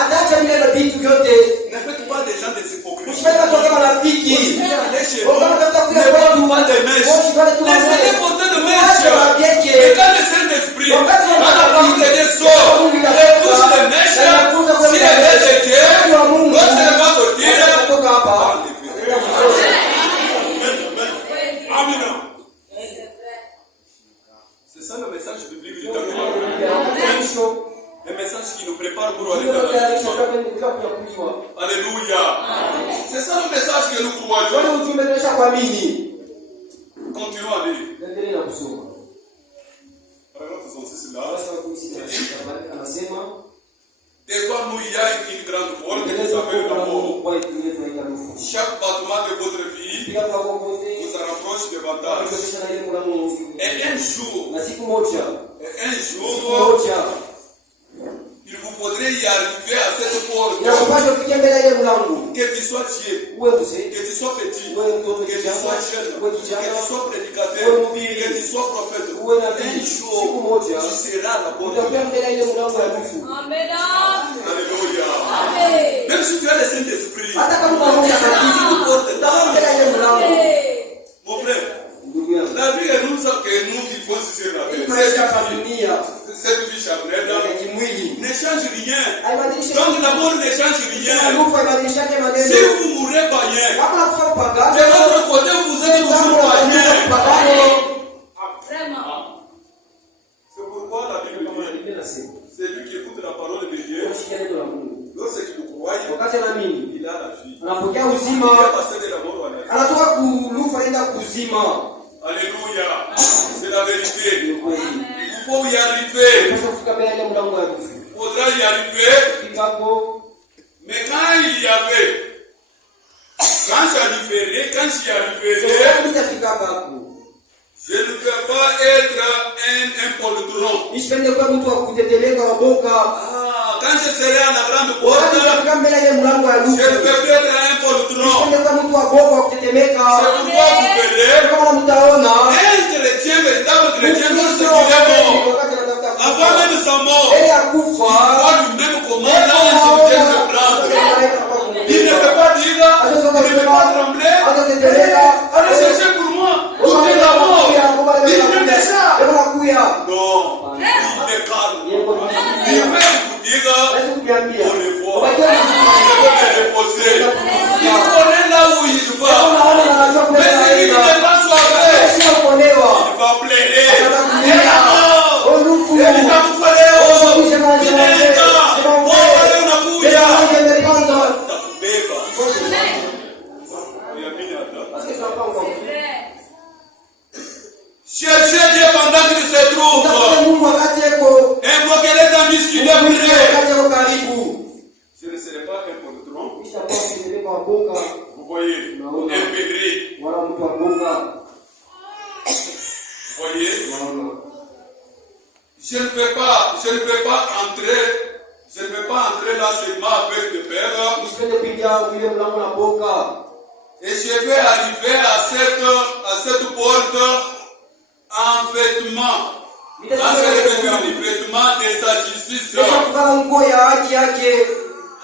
Ne faites pas des gens des hypocrites. Vous allez chez vous, ne portez pas de mèches. Laissez-les porter de mèches. Et quand le Saint-Esprit, quand la parole de Dieu sort, elle touche les mèches. Si elle est de Dieu, lorsqu'elle va sortir, amen. C'est ça le message biblique du temps. Un message qui nous prépare pour aller dans la vie. Alléluia. C'est ça le message que nous croyons. Continuons à lire. Paragraphe 66 là. Devant nous, il y a une grande porte qui s'appelle l'amour. Chaque battement de votre vie vous rapproche davantage. Et un jour, il vous faudrait y arriver à cette porte. Que tu sois Dieu, que tu sois petit, que tu sois jeune, que tu sois prédicateur, que tu sois prophète. Un jour, tu seras à la porte. Amen. Alléluia. Même si tu as le Saint-Esprit, mon frère, la vie que nous vivons sur la terre, cette vie charnelle ne change rien. Donc l'amour ne change rien. Si vous mourrez païen, de l'autre côté vous êtes toujours païen. C'est pourquoi la Bible dit, c'est lui qui écoute la parole de Dieu. Lorsqu'il vous croit, il a la vie. Il a passé de la mort à la vie. Alléluia. C'est la vérité. Il faut y arriver. Il faudra y arriver. Mais quand il y avait Quand j'arriverai, je ne vais pas être un poltron. Quand je serai à la grande porte, je ne vais plus être un poltron. C'est pourquoi vous verrez un chrétien, véritable chrétien, lorsqu'il est mort, avant même sa mort, il voit lui-même comment l'ange vient se prendre. Il ne peut pas dire, il ne peut pas trembler, allez chercher pour moi, tout est la mort. Il vient déjà. Non, il est calme. Il veut vous dire, on le voit. Il veut me reposer. Il connaît là où il va. Mais celui qui n'est pas sauvé, il va pleurer. Il est la mort. Il est la cherchez Dieu pendant qu'il se trouve. Invoquez-le tandis qu'il est prêt. Je ne serai pas un poltron. Vous voyez, un pégré. Vous voyez, je ne vais pas entrer là seulement avec le Père. Et je vais arriver à cette porte en vêtement. Quand c'est revenu du vêtement de sa justice.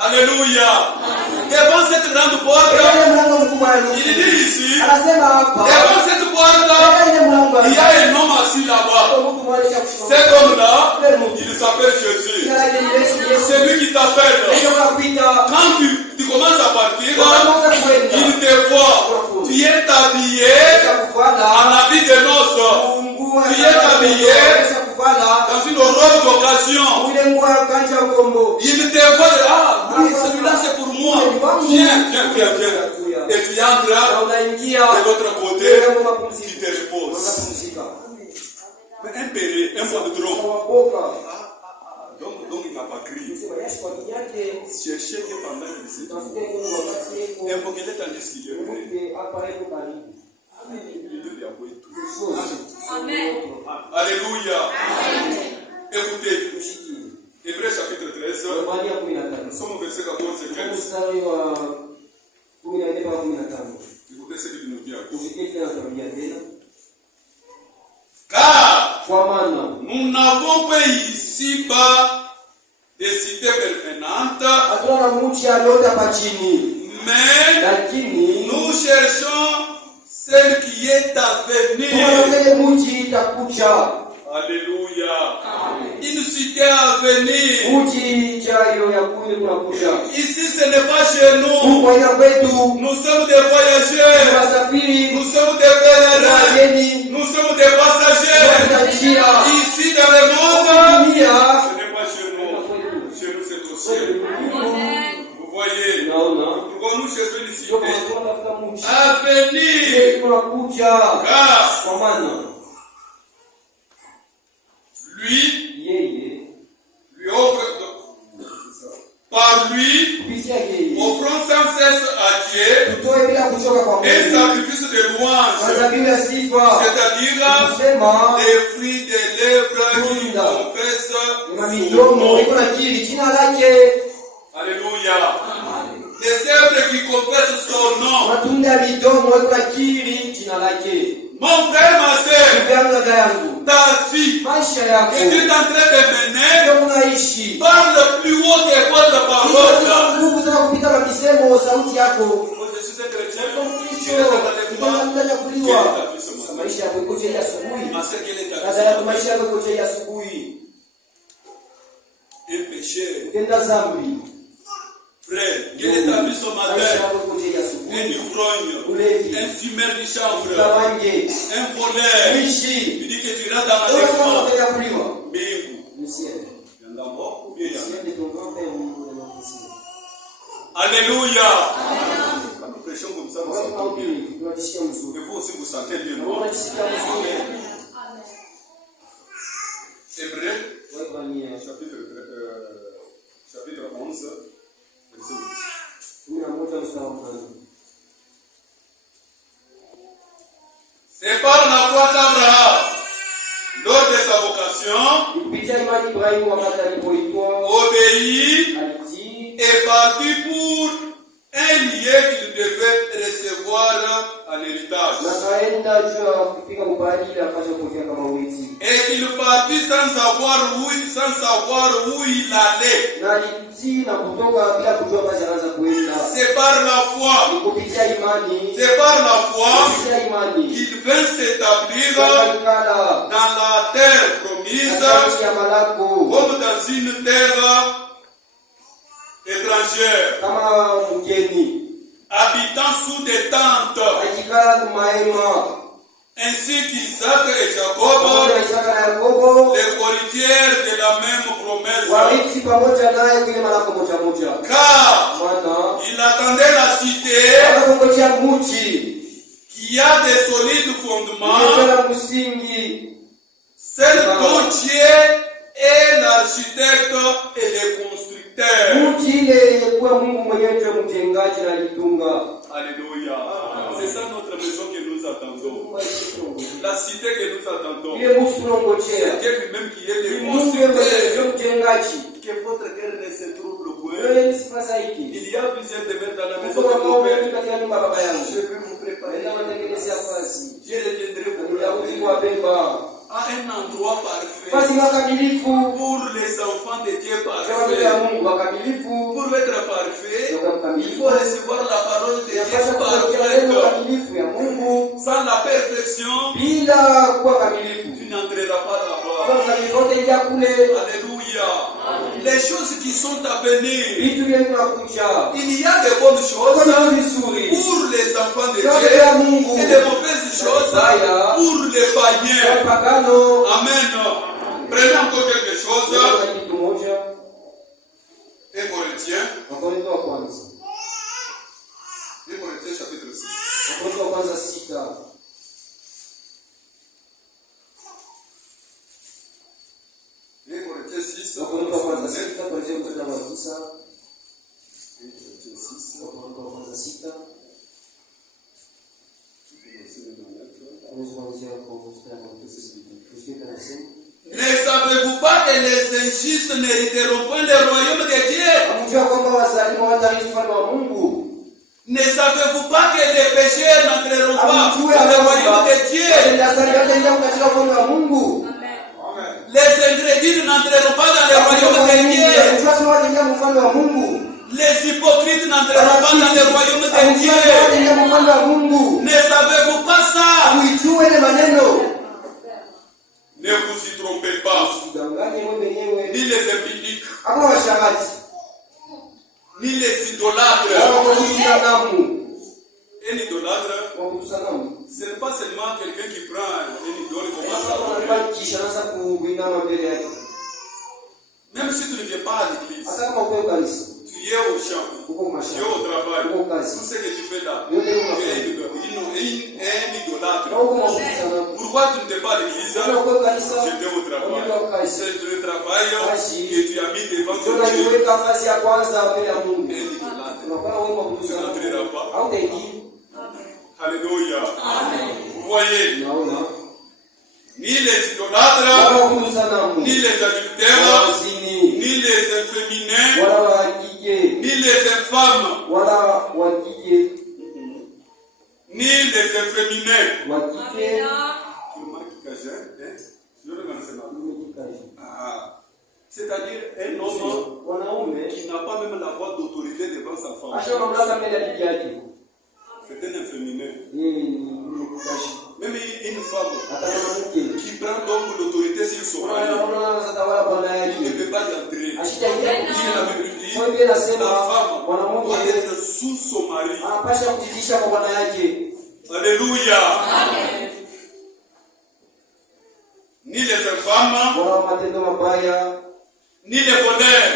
Alléluia. Devant cette grande porte, il dit ici, devant cette porte, il y a un homme assis là-bas. Cet homme-là, il s'appelle Jésus. C'est lui qui t'appelle. Quand tu commences à partir, il te voit. Tu es habillé en habit de noces. Tu es habillé dans une robe d'occasion. Il te voit. Celui-là c'est pour moi. Viens. Et tu entres de l'autre côté, tu te reposes. Mais un péré, un poltron. Donc il n'a pas crié. Cherchez Dieu pendant qu'il s'est trouvé. Invoquez-le tandis qu'il est prêt. Amen. Alléluia. Écoutez. Hébreux chapitre 13. Nous sommes au verset 14 et 15. Écoutez ce qu'il nous dit à cause. Car nous n'avons pas ici-bas des cités permanentes, mais nous cherchons celle qui est à venir. Alléluia. Une cité à venir. Ici ce n'est pas chez nous. Nous sommes des voyageurs. Nous sommes des pèlerins. Nous sommes des passagers. Ici dans le monde, ce n'est pas chez nous. Chez nous c'est au ciel. Vous voyez, pourquoi nous cherchons une cité à venir? Car lui offre par lui, offrant sans cesse à Dieu un sacrifice de louange, c'est-à-dire des fruits des lèvres qui confessent son nom. Alléluia. Des œuvres qui confessent son nom. Mon frère, ma soeur, ta vie que tu es en train de mener, parle plus haut que votre parole. Moi, je suis un chrétien, tu es dans un péché. Frère, quelle est ta vie ce matin? Un ivrogne, un fumeur de chanvre, un voleur. Il dit que tu iras dans l'enlèvement. Bingu. Alléluia. Quand nous prêchons comme ça, nous sentons bien. Et vous aussi, vous sentez bien, non? Hébreux, chapitre 11, verset 8. C'est par la foi d'Abraham, lors de sa vocation, obéit et parti pour un lieu qu'il devait recevoir en héritage. Et qu'il partit sans savoir où il allait. C'est par la foi. C'est par la foi qu'il vint s'établir dans la terre promise, comme dans une terre étrangère, habitant sous des tentes, ainsi qu'Isaac et Jacob, les héritiers de la même promesse. Car il attendait la cité qui a des solides fondements, celle dont Dieu est l'architecte et le constructeur. Alléluia. C'est ça notre maison que nous attendons. La cité que nous attendons. C'est Dieu lui-même qui est le constructeur. Que votre cœur ne se trouble point. Il y a plusieurs demeures dans la maison de mon Père. Je vais vous préparer. Je reviendrai vous à un endroit parfait pour les enfants de Dieu parfaits. Pour être parfait, il faut recevoir la parole de Dieu parfaite. Sans la perfection, tu n'entreras pas là-bas. Alléluia. Les choses qui sont à venir, il y a de bonnes choses pour les enfants de Dieu et de mauvaises choses pour les païens. Amen. Prenez encore quelque chose. 1 Corinthiens. 1 Corinthiens chapitre 6. 1 Corinthiens 6. Ne savez-vous pas que les injustes n'hériteront point le royaume de Dieu? Ne savez-vous pas que les pécheurs n'entreront pas dans le royaume de Dieu? Les ingrédients n'entreront pas dans le royaume de Dieu. Les hypocrites n'entreront pas dans le royaume de Dieu. Ne savez-vous pas ça? Ne vous y trompez pas. Ni les impidiques, ni les idolâtres. Un idolâtre, ce n'est pas seulement quelqu'un qui prend une idole et commence à adorer. Même si tu ne viens pas à l'église, tu es au champ, tu es au travail, tout ce que tu fais là, tu es un idolâtre. Pourquoi tu ne t'es pas à l'église? J'étais au travail. C'est le travail que tu as mis devant ton Dieu. Un idolâtre. Tu n'entreras pas. Alléluia. Vous voyez? Ni les idolâtres, ni les adultères, ni les inféminés, ni les infâmes, ni les inféminés. C'est-à-dire un homme qui n'a pas même la voix d'autorité devant sa femme. C'est un inféminé. Même une femme qui prend donc l'autorité sur son mari, il ne peut pas y entrer. La femme doit être sous son mari. Alléluia. Ni les infâmes, ni les voleurs,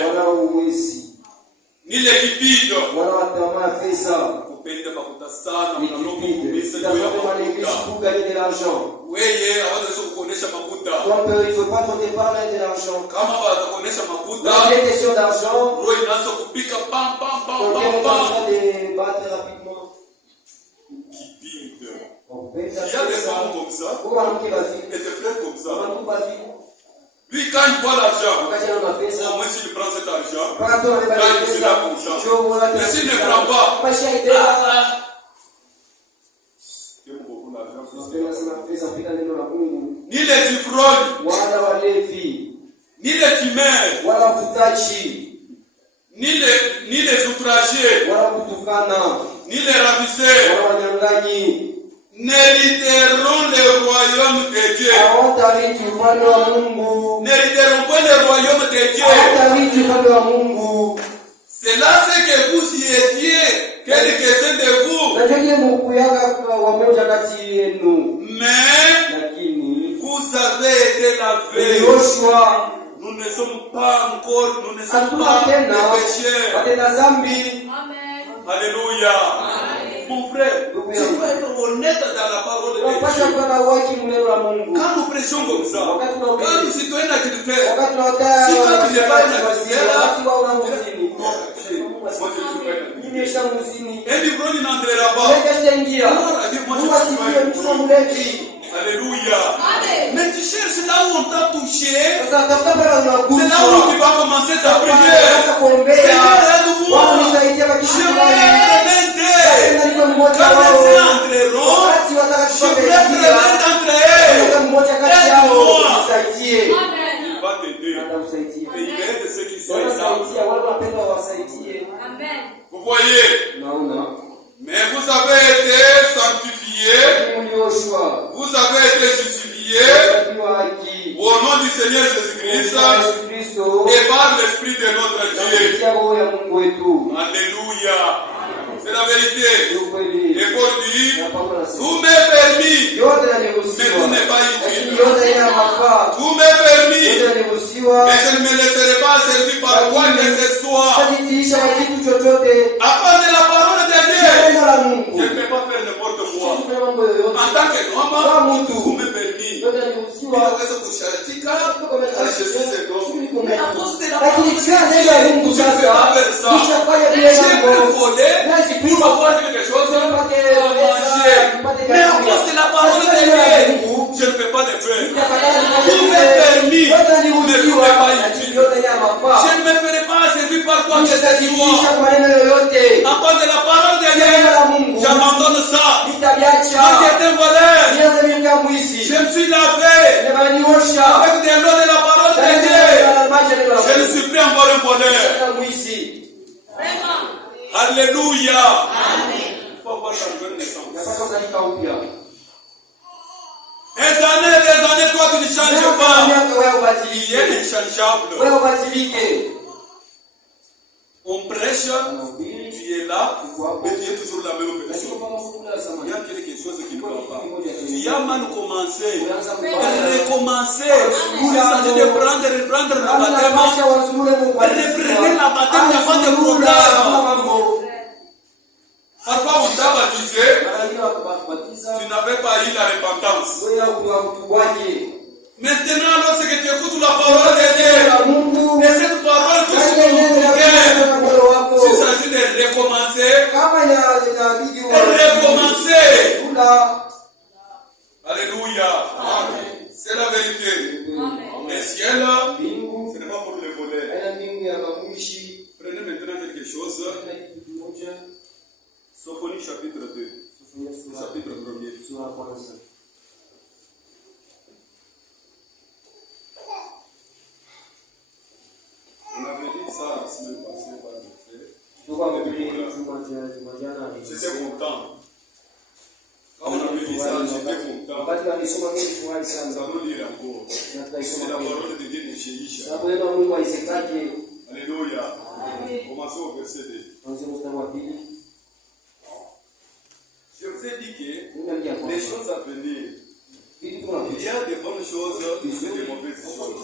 ni les cupides. Kupenda makuta sana, weye hawataweza kukuonesha makuta. Kama watakuonesha makuta, roho inaanza kupika pam pam pam pam pam. Kipinde. Il y a des femmes comme ça et des frères comme ça. Lui, quand il voit l'argent, au moins s'il prend cet argent, quand il sera content. Mais s'il ne prend pas, ni les ivrognes, ni les fumeurs, ni les outragés, ni les ravisseurs n'hériteront le royaume de Dieu. N'hériteront pas le royaume de Dieu. C'est là ce que vous y étiez, quelques-uns de vous. Mais vous avez été lavés. Nous ne sommes pas encore, nous ne sommes pas des pécheurs. Alléluia. Mon frère, tu dois être honnête dans la parole de Dieu. Quand nous prêchons comme ça, quand nous citons un agriculteur, si quand tu n'es pas un agriculteur, un ivrogne n'entrera pas. Alléluia. Mais tu cherches là où on t'a touché. C'est là où tu vas commencer ta prière. Seigneur, aide-moi. Je vais aider. Quand les uns entreront, je vais entrer. Aide-moi. Il va t'aider. Et il aide ceux qui sont exemples. Vous voyez? Mais vous avez été sanctifiés. Vous avez été justifiés au nom du Seigneur Jésus-Christ et par l'Esprit de notre Dieu. Alléluia. C'est la vérité. Et pour dire, tout m'est permis, mais tout n'est pas utile. Tout m'est permis, mais je ne me laisserai pas servir par quoi que ce soit. À cause de la parole de Dieu, je ne peux pas faire n'importe quoi. En tant que homme, tout m'est permis. Je suis un homme. Mais à cause de la parole de Dieu, je ne peux pas faire ça. J'ai volé pour avoir quelque chose à manger. Mais à cause de la parole de Dieu, je ne peux pas le faire. Tout m'est permis, mais tout n'est pas utile. Je ne me ferai pas servir par quoi que ce soit. À cause de la parole de Dieu, j'abandonne ça. Moi qui étais voleur, je me suis lavé avec de l'eau de la parole de Dieu. Je ne suis plus encore un voleur. Alléluia. Il faut avoir la nouvelle naissance. Des années, toi tu ne changes pas. Il y a l'inchangeable. On prêche, tu es là, mais tu es toujours la même personne. Il y a quelque chose qui ne va pas. Tu as mal commencé. Recommencer. Il s'agit de reprendre le baptême. Reprenez la baptême, il n'y a pas de problème. Parfois on t'a baptisé, tu n'avais pas eu la repentance. Maintenant, lorsque tu écoutes la parole de Dieu, et cette parole qui est sur ton cœur, il s'agit de recommencer. Alléluia. C'est la vérité. Le ciel, ce n'est pas pour les voleurs. Prenez maintenant quelque chose. Sophonie chapitre 2. Chapitre 1er. On avait dit ça la semaine passée par le frère. J'étais content. Quand on avait dit ça, j'étais content. Ça veut dire encore. C'est la parole de Dieu de Jésus. Alléluia. Commençons au verset 2. Je vous ai dit que les choses à venir, il y a des bonnes choses et des mauvaises choses.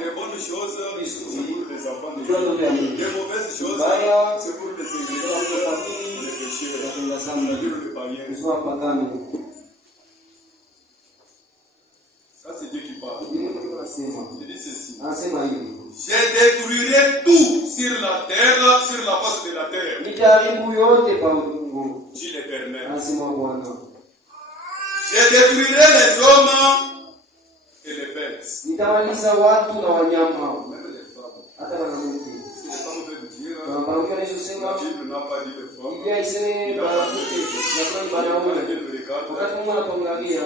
Des bonnes choses, c'est pour les enfants de Dieu. Des mauvaises choses, c'est pour les églises, les pécheurs, les païens. Ça, c'est Dieu qui parle. Il dit ceci. Je détruirai tout sur la terre, sur la face de la terre. Dit l'Éternel. Je détruirai les hommes et les bêtes. Nitamaliza watu na wanyama. Même les femmes. Hata wanawake. Si les femmes veulent dire, Wanawake wanasema la Bible n'a pas dit les femmes. Biblia iseme wanawake. Nasema wanaume. Wakati Mungu anapoangalia,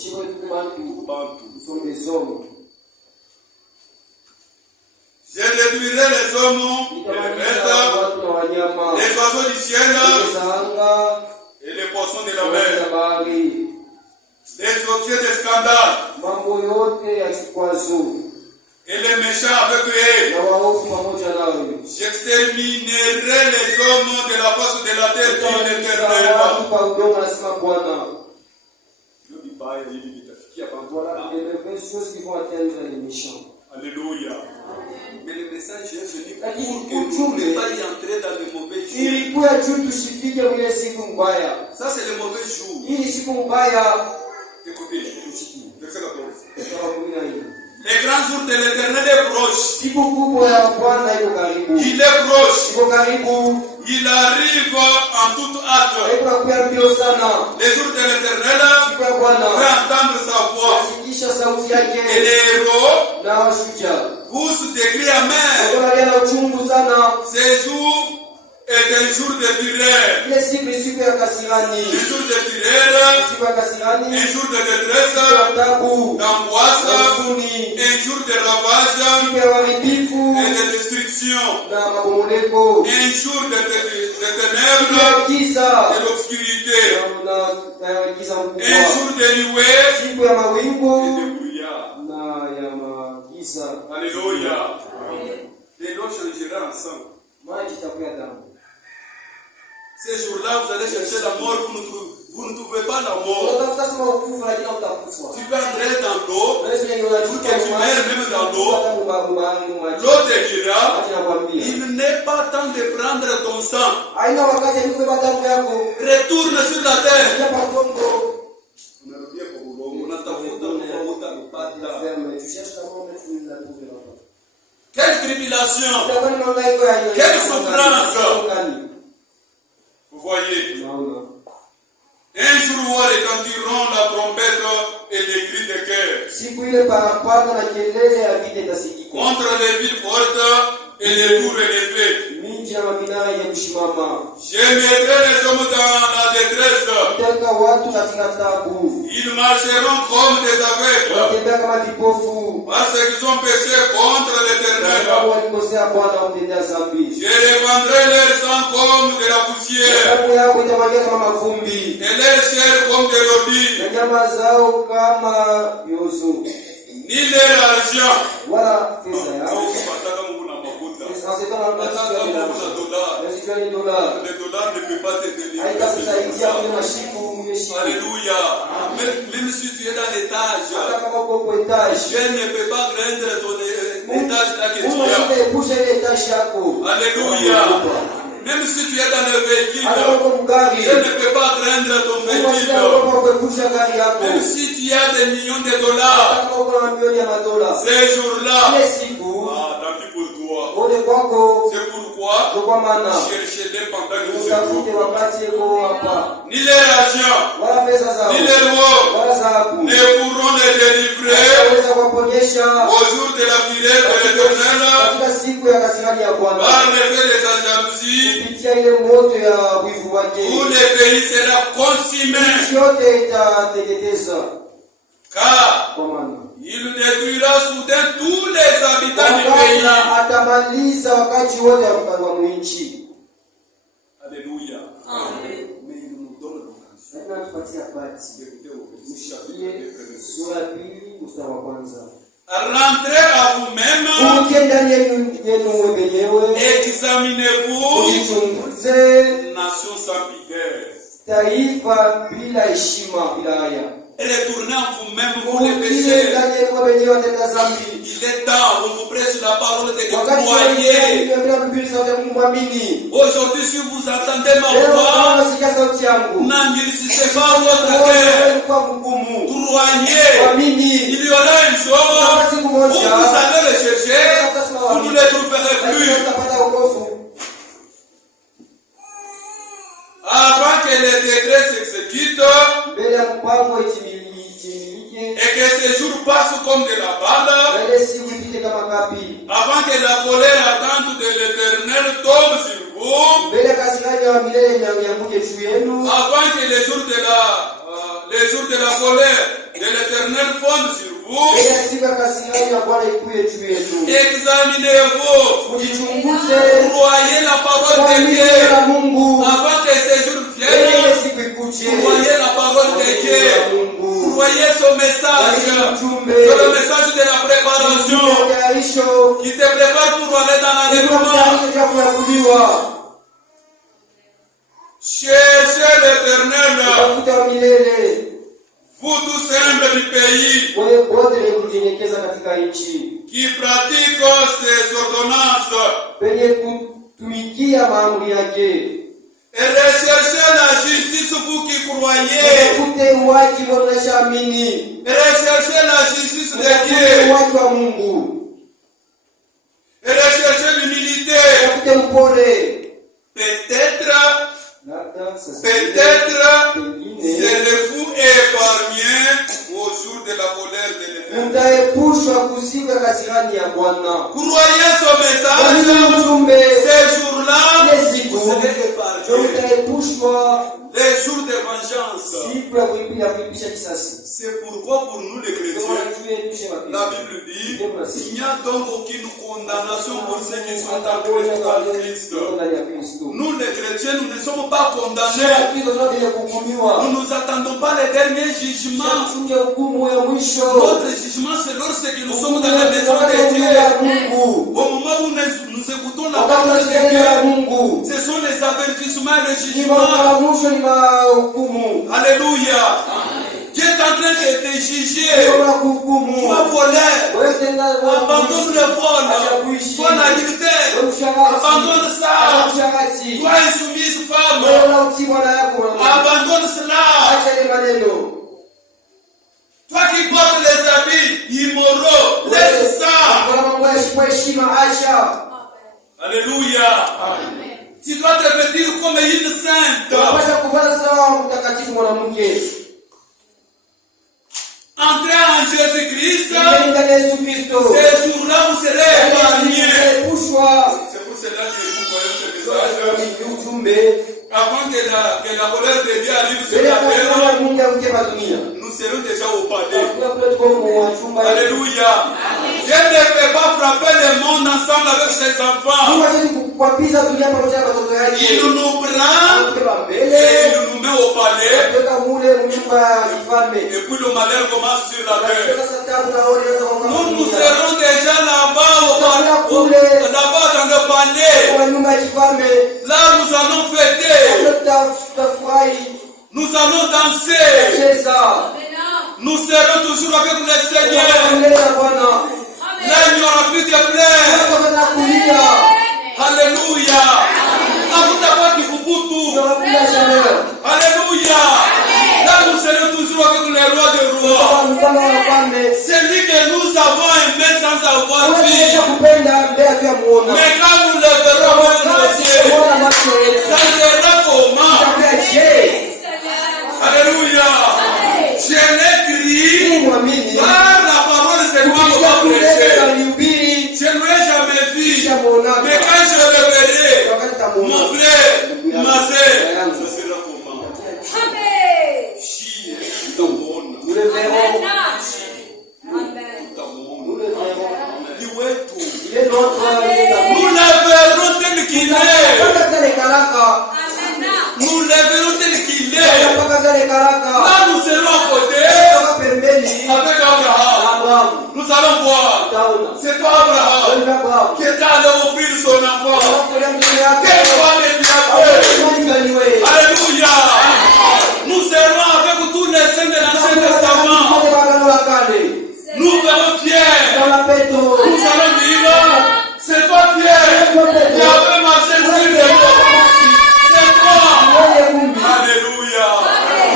shiko tu bantu. Sont des hommes. Je détruirai les hommes et les bêtes, les oiseaux du ciel et les poissons de la mer, les objets de scandale et les méchants avec eux. J'exterminerai les hommes de la face de la terre qui est l'Éternel. Alléluia. Mais le message est venu pour que nous ne pas y entrer dans le mauvais jour. Ça c'est le mauvais jour. Écoutez, verset 14. Les grands jours de l'Éternel est proche. Il est proche. Il arrive en toute hâte. Les jours de l'Éternel fait entendre sa voix. Et les héros poussent des cris amers. Ces jours est un jour de fureur. Un jour de fureur. Un jour de détresse. D'angoisse. Un jour de ravage. Et de destruction. Un jour de ténèbres. De l'obscurité. Un jour de nuée. Et de brouillard. Alléluia. Les lois changeront ensemble. Ces jours-là, vous allez chercher la mort, vous ne trouvez pas la mort. Tu peux entrer dans l'eau, pour que tu meurs même dans l'eau. L'eau te dira, il n'est pas temps de prendre ton sang. Retourne sur la terre. Quelle tribulation, quelle souffrance. Vous voyez, un jour où retentiront la trompette et les cris de cœur contre les villes fortes et les tours élevées. Je mettrai les hommes dans la détresse. Ils marcheront comme des aveugles parce qu'ils ont péché contre l'Éternel. Je répandrai leur sang comme de la poussière et leur chair comme de l'ordi. Ni leur argent. Le dollar ne peut pas te délivrer. Alléluia. Même si tu es dans l'étage, Dieu ne peut pas craindre ton étage là que tu as. Alléluia. Même si tu es dans le véhicule, Dieu ne peut pas craindre ton véhicule. Même si tu as des millions de dollars, ces jours-là, tant pis pour toi. C'est pourquoi cherchez-les pendant que vous êtes. Ni les argent, ni les lois ne pourront les délivrer au jour de la fureur de l'Éternel par l'effet de sa jalousie. Où le pays sera consumé. Car il détruira soudain tous les habitants du pays. Alléluia. Amen. Mais il nous donne l'occasion d'écouter au chapitre. Rentrez à vous-même. Examinez-vous. Nation sans pigueur. Retournez en vous-même, vous les péchés. Il est temps, on vous prêche la parole de Dieu. Croyez. Aujourd'hui, si vous entendez ma voix, n'endurcissez pas votre cœur. Croyez. Il y aura un jour où vous allez le chercher, vous ne le trouverez plus. Avant que les décrets s'exécutent, jours passent comme de la balle, avant que la colère ardente de l'Éternel tombe sur vous, avant que les jours de la colère de l'Éternel fondent sur vous, examinez-vous, croyez la parole de Dieu, avant que ces jours viennent, croyez la parole de Dieu, croyez son message, c'est le message de la préparation, qui te prépare pour aller dans l'enlèvement. Cherchez l'Éternel, vous tous humbles du pays, qui pratiquent ses ordonnances, et recherchez la justice, vous qui croyez, et recherchez la justice de Dieu, et recherchez l'humilité. Peut-être serez-vous épargnés au jour de la colère de l'Éternel. Croyez ce message, ces jours-là, vous serez épargnés. Les jours de vengeance. C'est pourquoi pour nous les chrétiens, la Bible dit, il n'y a donc aucune condamnation pour ceux qui sont en Christ. Nous les chrétiens, nous ne sommes pas condamnés. Nous ne nous attendons pas les derniers jugements. Notre jugement, c'est lorsque nous sommes dans la maison de Dieu. Au moment où nous écoutons la parole de Dieu, ce sont les avertissements et les jugements. Alléluia. Dieu est en train de te juger. Toi voleur, abandonne le vol. Toi l'adultère, abandonne ça. Toi insoumise femme, abandonne cela. Toi qui portes les habits immoraux, laisse ça. Alléluia. Tu dois te vêtir comme une sainte. Entrez en Jésus-Christ. Ces jours-là, vous serez épargnés. C'est pour cela que vous voyez ce message. Avant que la colère de Dieu arrive sur la terre, nous serons déjà au palais. Alléluia. Dieu ne peut pas frapper le monde ensemble avec ses enfants. Il nous prend et il nous met au palais. Et puis le malheur commence sur la terre. Nous serons déjà là-bas dans le palais. Là nous allons fêter. Nous allons danser. Nous serons toujours avec le Seigneur. Là il n'y aura plus de pleurs. Alléluia. Alléluia. Là nous serons toujours avec le roi des rois. Celui que nous avons aimé sans avoir vu. Mais quand nous le verrons avec nos yeux, ça sera comment? Alléluia. Je l'ai crié par la parole de Seigneur qu'on va prêcher. Je ne l'ai jamais vu. Mais quand je le verrai, mon frère, ma soeur, ça sera comment? Nous le verrons. Nous le verrons tel qu'il est. Nous le verrons tel qu'il est. Là nous serons à côté avec Abraham. Nous allons voir. C'est toi Abraham qui est allé offrir son enfant. Quelle foi de Dieu. Alléluia. Nous serons avec tous les saints de l'Ancien Testament. Nous verrons Pierre. Nous allons vivre. C'est toi Pierre qui avait marché sur les eaux. C'est toi. Alléluia.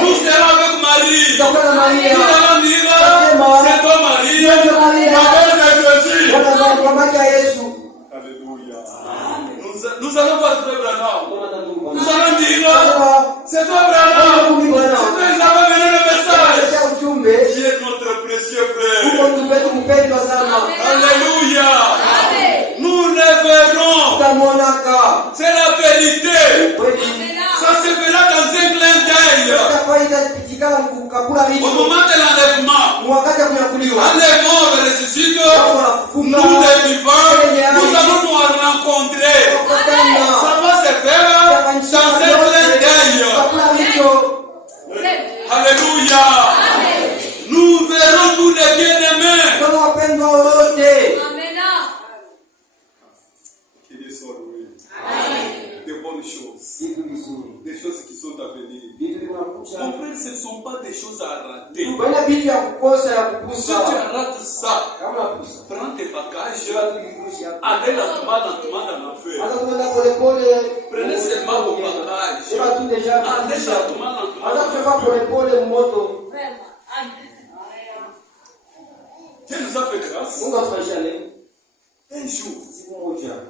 Nous serons avec Marie. Nous allons vivre. C'est toi Marie. La mère de Jésus. Alléluia. Nous allons voir Frère Branham. Nous allons dire, c'est toi Branham. C'est toi qui avais mené le message. Qui est notre précieux frère. Uko ndugu yetu mpendwa sana. Alléluia. Nous le verrons. Tutamuonaka. C'est la vérité. Ça se fera dans un clin d'œil. Au moment de l'enlèvement, quand les morts ressuscitent, nous les vivants, nous allons nous rencontrer. Ça va se faire dans un clin d'œil. Alléluia. Nous verrons tous les bien-aimés. Des bonnes choses. Des choses qui sont à venir. Mon frère, ce ne sont pas des choses à rater. Si tu rates ça, prends tes bagages, allez lentement dans l'enfer. Prenez seulement vos bagages. Allez lentement. Dieu nous a fait grâce. Un jour,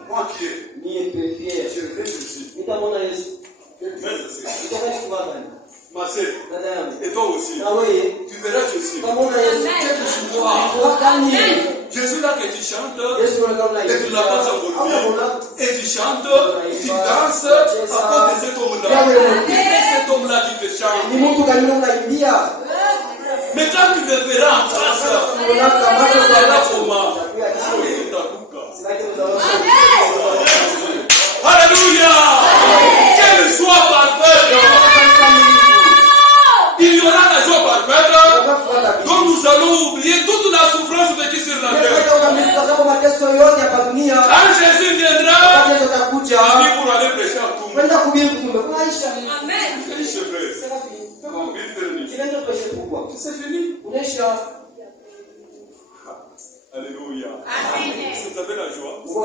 moi qui est, je reviens ici. Ma sœur, et toi aussi, tu verras Jésus. Je suis là que tu chantes, et tu n'as pas encore vu. Et tu chantes, tu danses à cause de cet homme-là. C'est cet homme-là qui te chante. Mais quand tu le verras en face, tu verras comment. Alléluia. Quelle joie parfaite. Il y aura la joie parfaite dont nous allons oublier toute la souffrance vécue sur la terre. Quand Jésus viendra, il pour aller prêcher à tout le monde. Amen. C'est fini. Alléluia. Vous avez la joie. Mon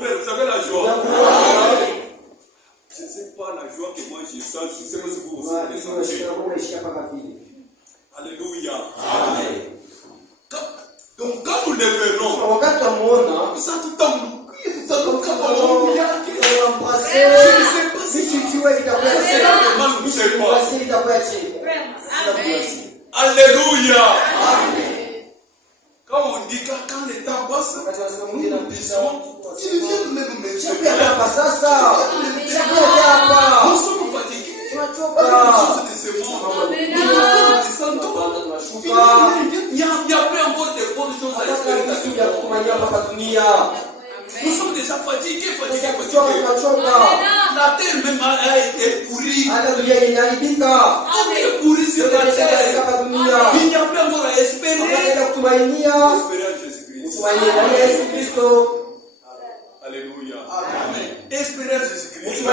frère, vous avez la joie. Ce n'est pas la joie que moi j'ai ça. Je sais pas si vous aussi avez senti. Alléluia. Donc quand nous le verrons, ça tout le temps Alléluia. Quand on dit quand le temps passe, nous descendons, il vient de même mentionner. Nous sommes fatigués. Nous de ce monde. Nous descendons. Il y a plein de bonnes choses à expérimenter. Nous sommes déjà fatigués. La terre même est pourrie. Tout est pourri sur la terre. Il n'y a plus encore à espérer. Espérer à Jésus-Christ. Alléluia. Espérer à Jésus-Christ.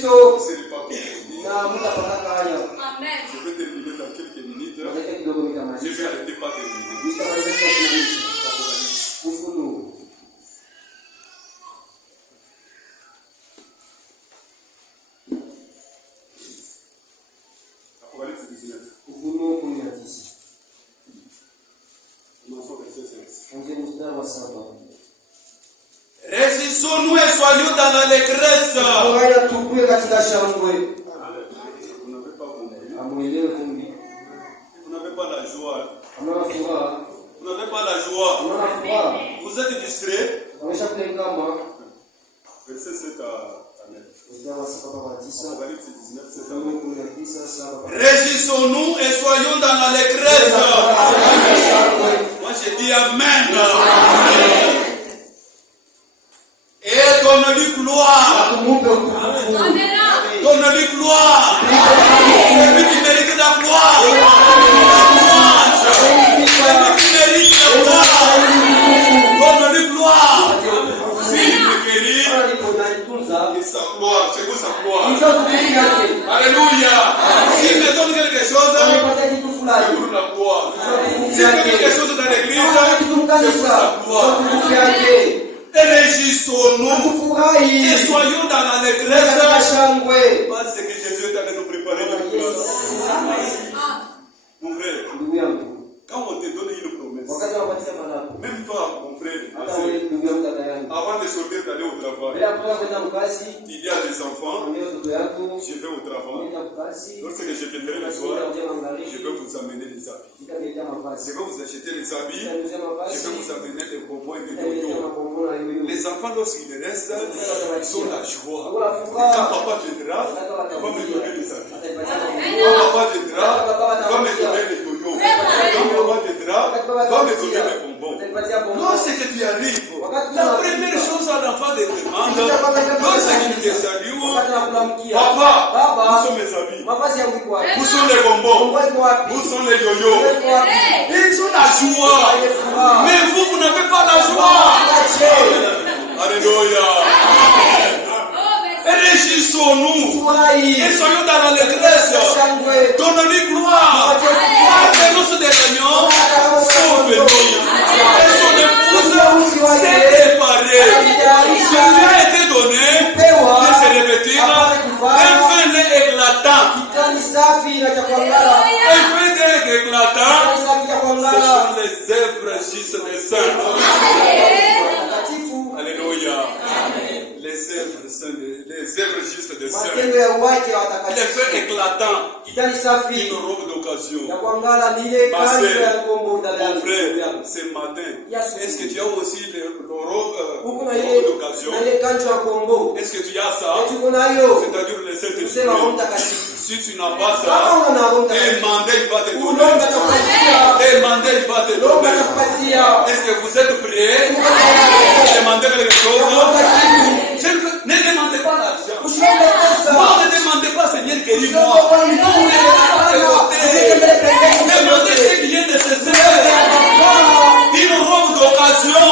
Ce n'est pas compliqué. Je vais terminer dans quelques minutes. Je vais arrêter pas terminer. Réjouissons-nous et soyons dans l'allégresse. Vous n'avez pas compris. Vous n'avez pas la joie. Vous n'avez pas la joie. Vous êtes distrait. Verset 7 à 9. Réjouissons-nous et soyons dans l'allégresse. Moi je dis Amen. Et donne-lui gloire. Donne-lui gloire. C'est lui qui mérite la gloire. C'est lui qui mérite la gloire. Donne-lui gloire. S'il me guérit, c'est sa gloire. C'est pour sa gloire. Alléluia. S'il me donne quelque chose, c'est pour la gloire. S'il fait quelque chose dans l'église, c'est pour sa gloire. Et réjouissons-nous et soyons dans l'allégresse parce que Jésus est en train de nous préparer une place. Mon frère, quand on te donne une promesse, même toi, mon frère, avant de sortir d'aller au travail, il y a des enfants, je vais au travail. Lorsque je viendrai le soir, je vais vous amener des habits. Je vais vous acheter les habits. Je vais vous amener des bonbons et des dodos. Les enfants, lorsqu'ils restent, ils sont la joie. Et quand papa viendra, il va me donner les habits. Quand papa viendra, il va me donner les dodos. Quand papa viendra, il va me donner les bonbons. Lorsque tu arrives, la première chose à l'enfant te demande, lorsqu'il te salue, papa, où sont mes habits? Où sont les bonbons? Où sont les yo-yo? Ils ont la joie. Mais vous n'avez pas la joie. Alléluia. Réjouissons-nous et soyons dans l'allégresse. Donnons-lui gloire. Car nous sommes des gagnants, sont venus. Et son épouse s'est préparée. Ce qui a été donné de se revêtir un feu éclatant. Un feu éclatant, ce sont les œuvres justes des saints. Alléluia. Les œuvres justes des saints. Les feux éclatants. Une robe d'occasion. Ma sœur, mon frère, ce matin, est-ce que tu as aussi le robe d'occasion? Est-ce que tu as ça? C'est-à-dire le Saint-Esprit. Si tu n'as pas ça, demandez, il va te donner. Demandez, il va te donner. Est-ce que vous êtes prêts? Demandez quelque chose. Ne demandez pas l'argent. Non, ne demandez pas Seigneur, guéris-moi. Demandez ce qui est nécessaire. Une robe d'occasion.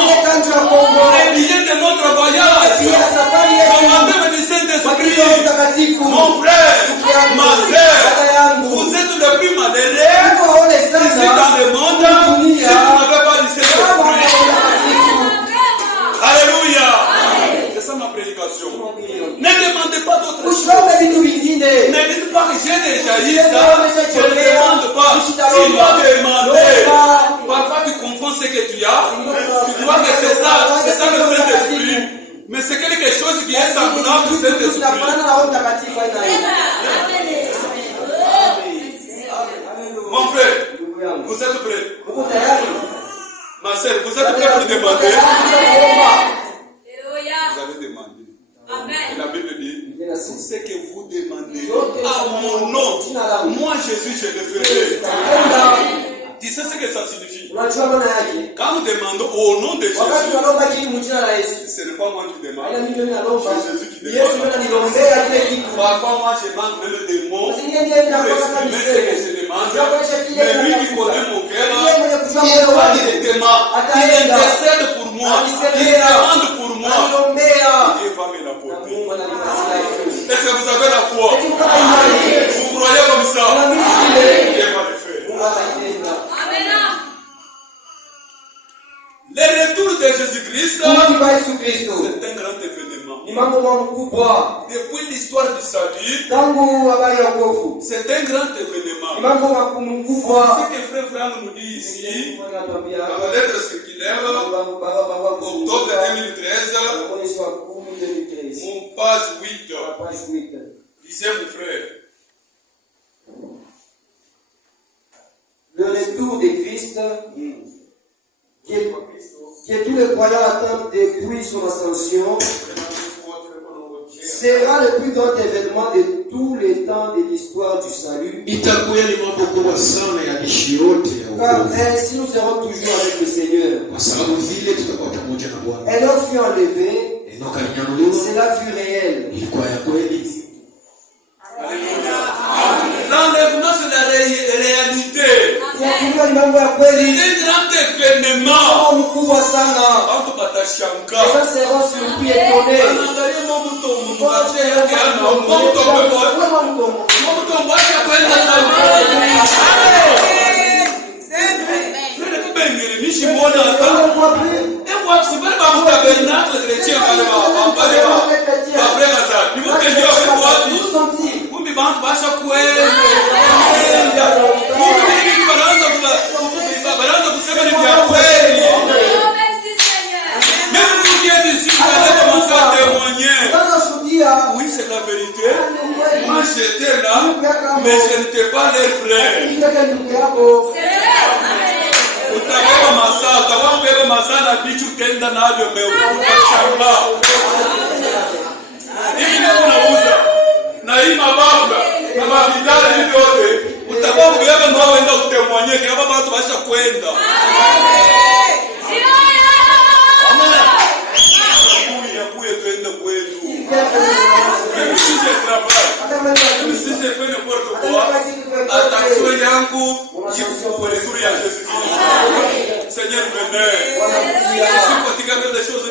Les billets de notre voyage. Demandez le Saint-Esprit. Mon frère, ma sœur, vous êtes le plus malheureux ici dans le monde si vous n'avez pas du Saint-Esprit. Alléluia. C'est ça ma prédication. Ne demandez pas d'autres choses. Ne dites pas que j'ai déjà eu ça. Je ne demande pas. Tu dois demander. Parfois tu confonds ce que tu as. Tu crois que c'est ça le Saint-Esprit. Mais c'est quelque chose qui est semblable au Saint-Esprit. Mon frère, vous êtes prêts? Ma sœur, vous êtes prêts pour demander? Vous avez demandé. Et la Bible dit, tout ce que vous demandez à mon nom, moi Jésus, je le ferai. Tu sais ce que ça signifie? Quand nous demandons au nom de Jésus, ce n'est pas moi qui demande, c'est Jésus qui demande. Parfois moi je demande même des mots pour exprimer ce que je demande, mais lui qui connaît mon cœur, il va directement, il intercède pour moi, il demande pour moi, Dieu va me l'apporter. Est-ce que vous avez la foi? Vous croyez comme ça? Dieu va le faire. Le retour de Jésus-Christ, c'est un grand événement. Depuis l'histoire du salut, c'est un grand événement. Ce que Frère Franck nous dit ici, dans la lettre circulaire, octobre 2013, mon page 8. Lisez mon frère. Le retour de Christ, qui est tous les croyants attendent depuis son ascension, sera le plus grand événement de tous les temps de l'histoire du salut. Car ainsi nous serons toujours avec le Seigneur. Enoch fut enlevé, cela fut réel. L'enlèvement, c'est la réalité. C'est un grand événement. Les gens seront surpris et étonnés. Oui, c'est la vérité. Moi j'étais là, mais je n'étais pas leur frère. utaenda navyo leo utashangaa. Hivi ndio unauza. Na hii mabanga, na mabidara hivi yote, utakuwa mbele ndio uenda utemwanyeke kama watu basha kwenda. Kuye tuende kwetu. Msije fene porto kwa. Attention yangu iko sur ya Jésus. Seigneur venez. Si fatigué de choses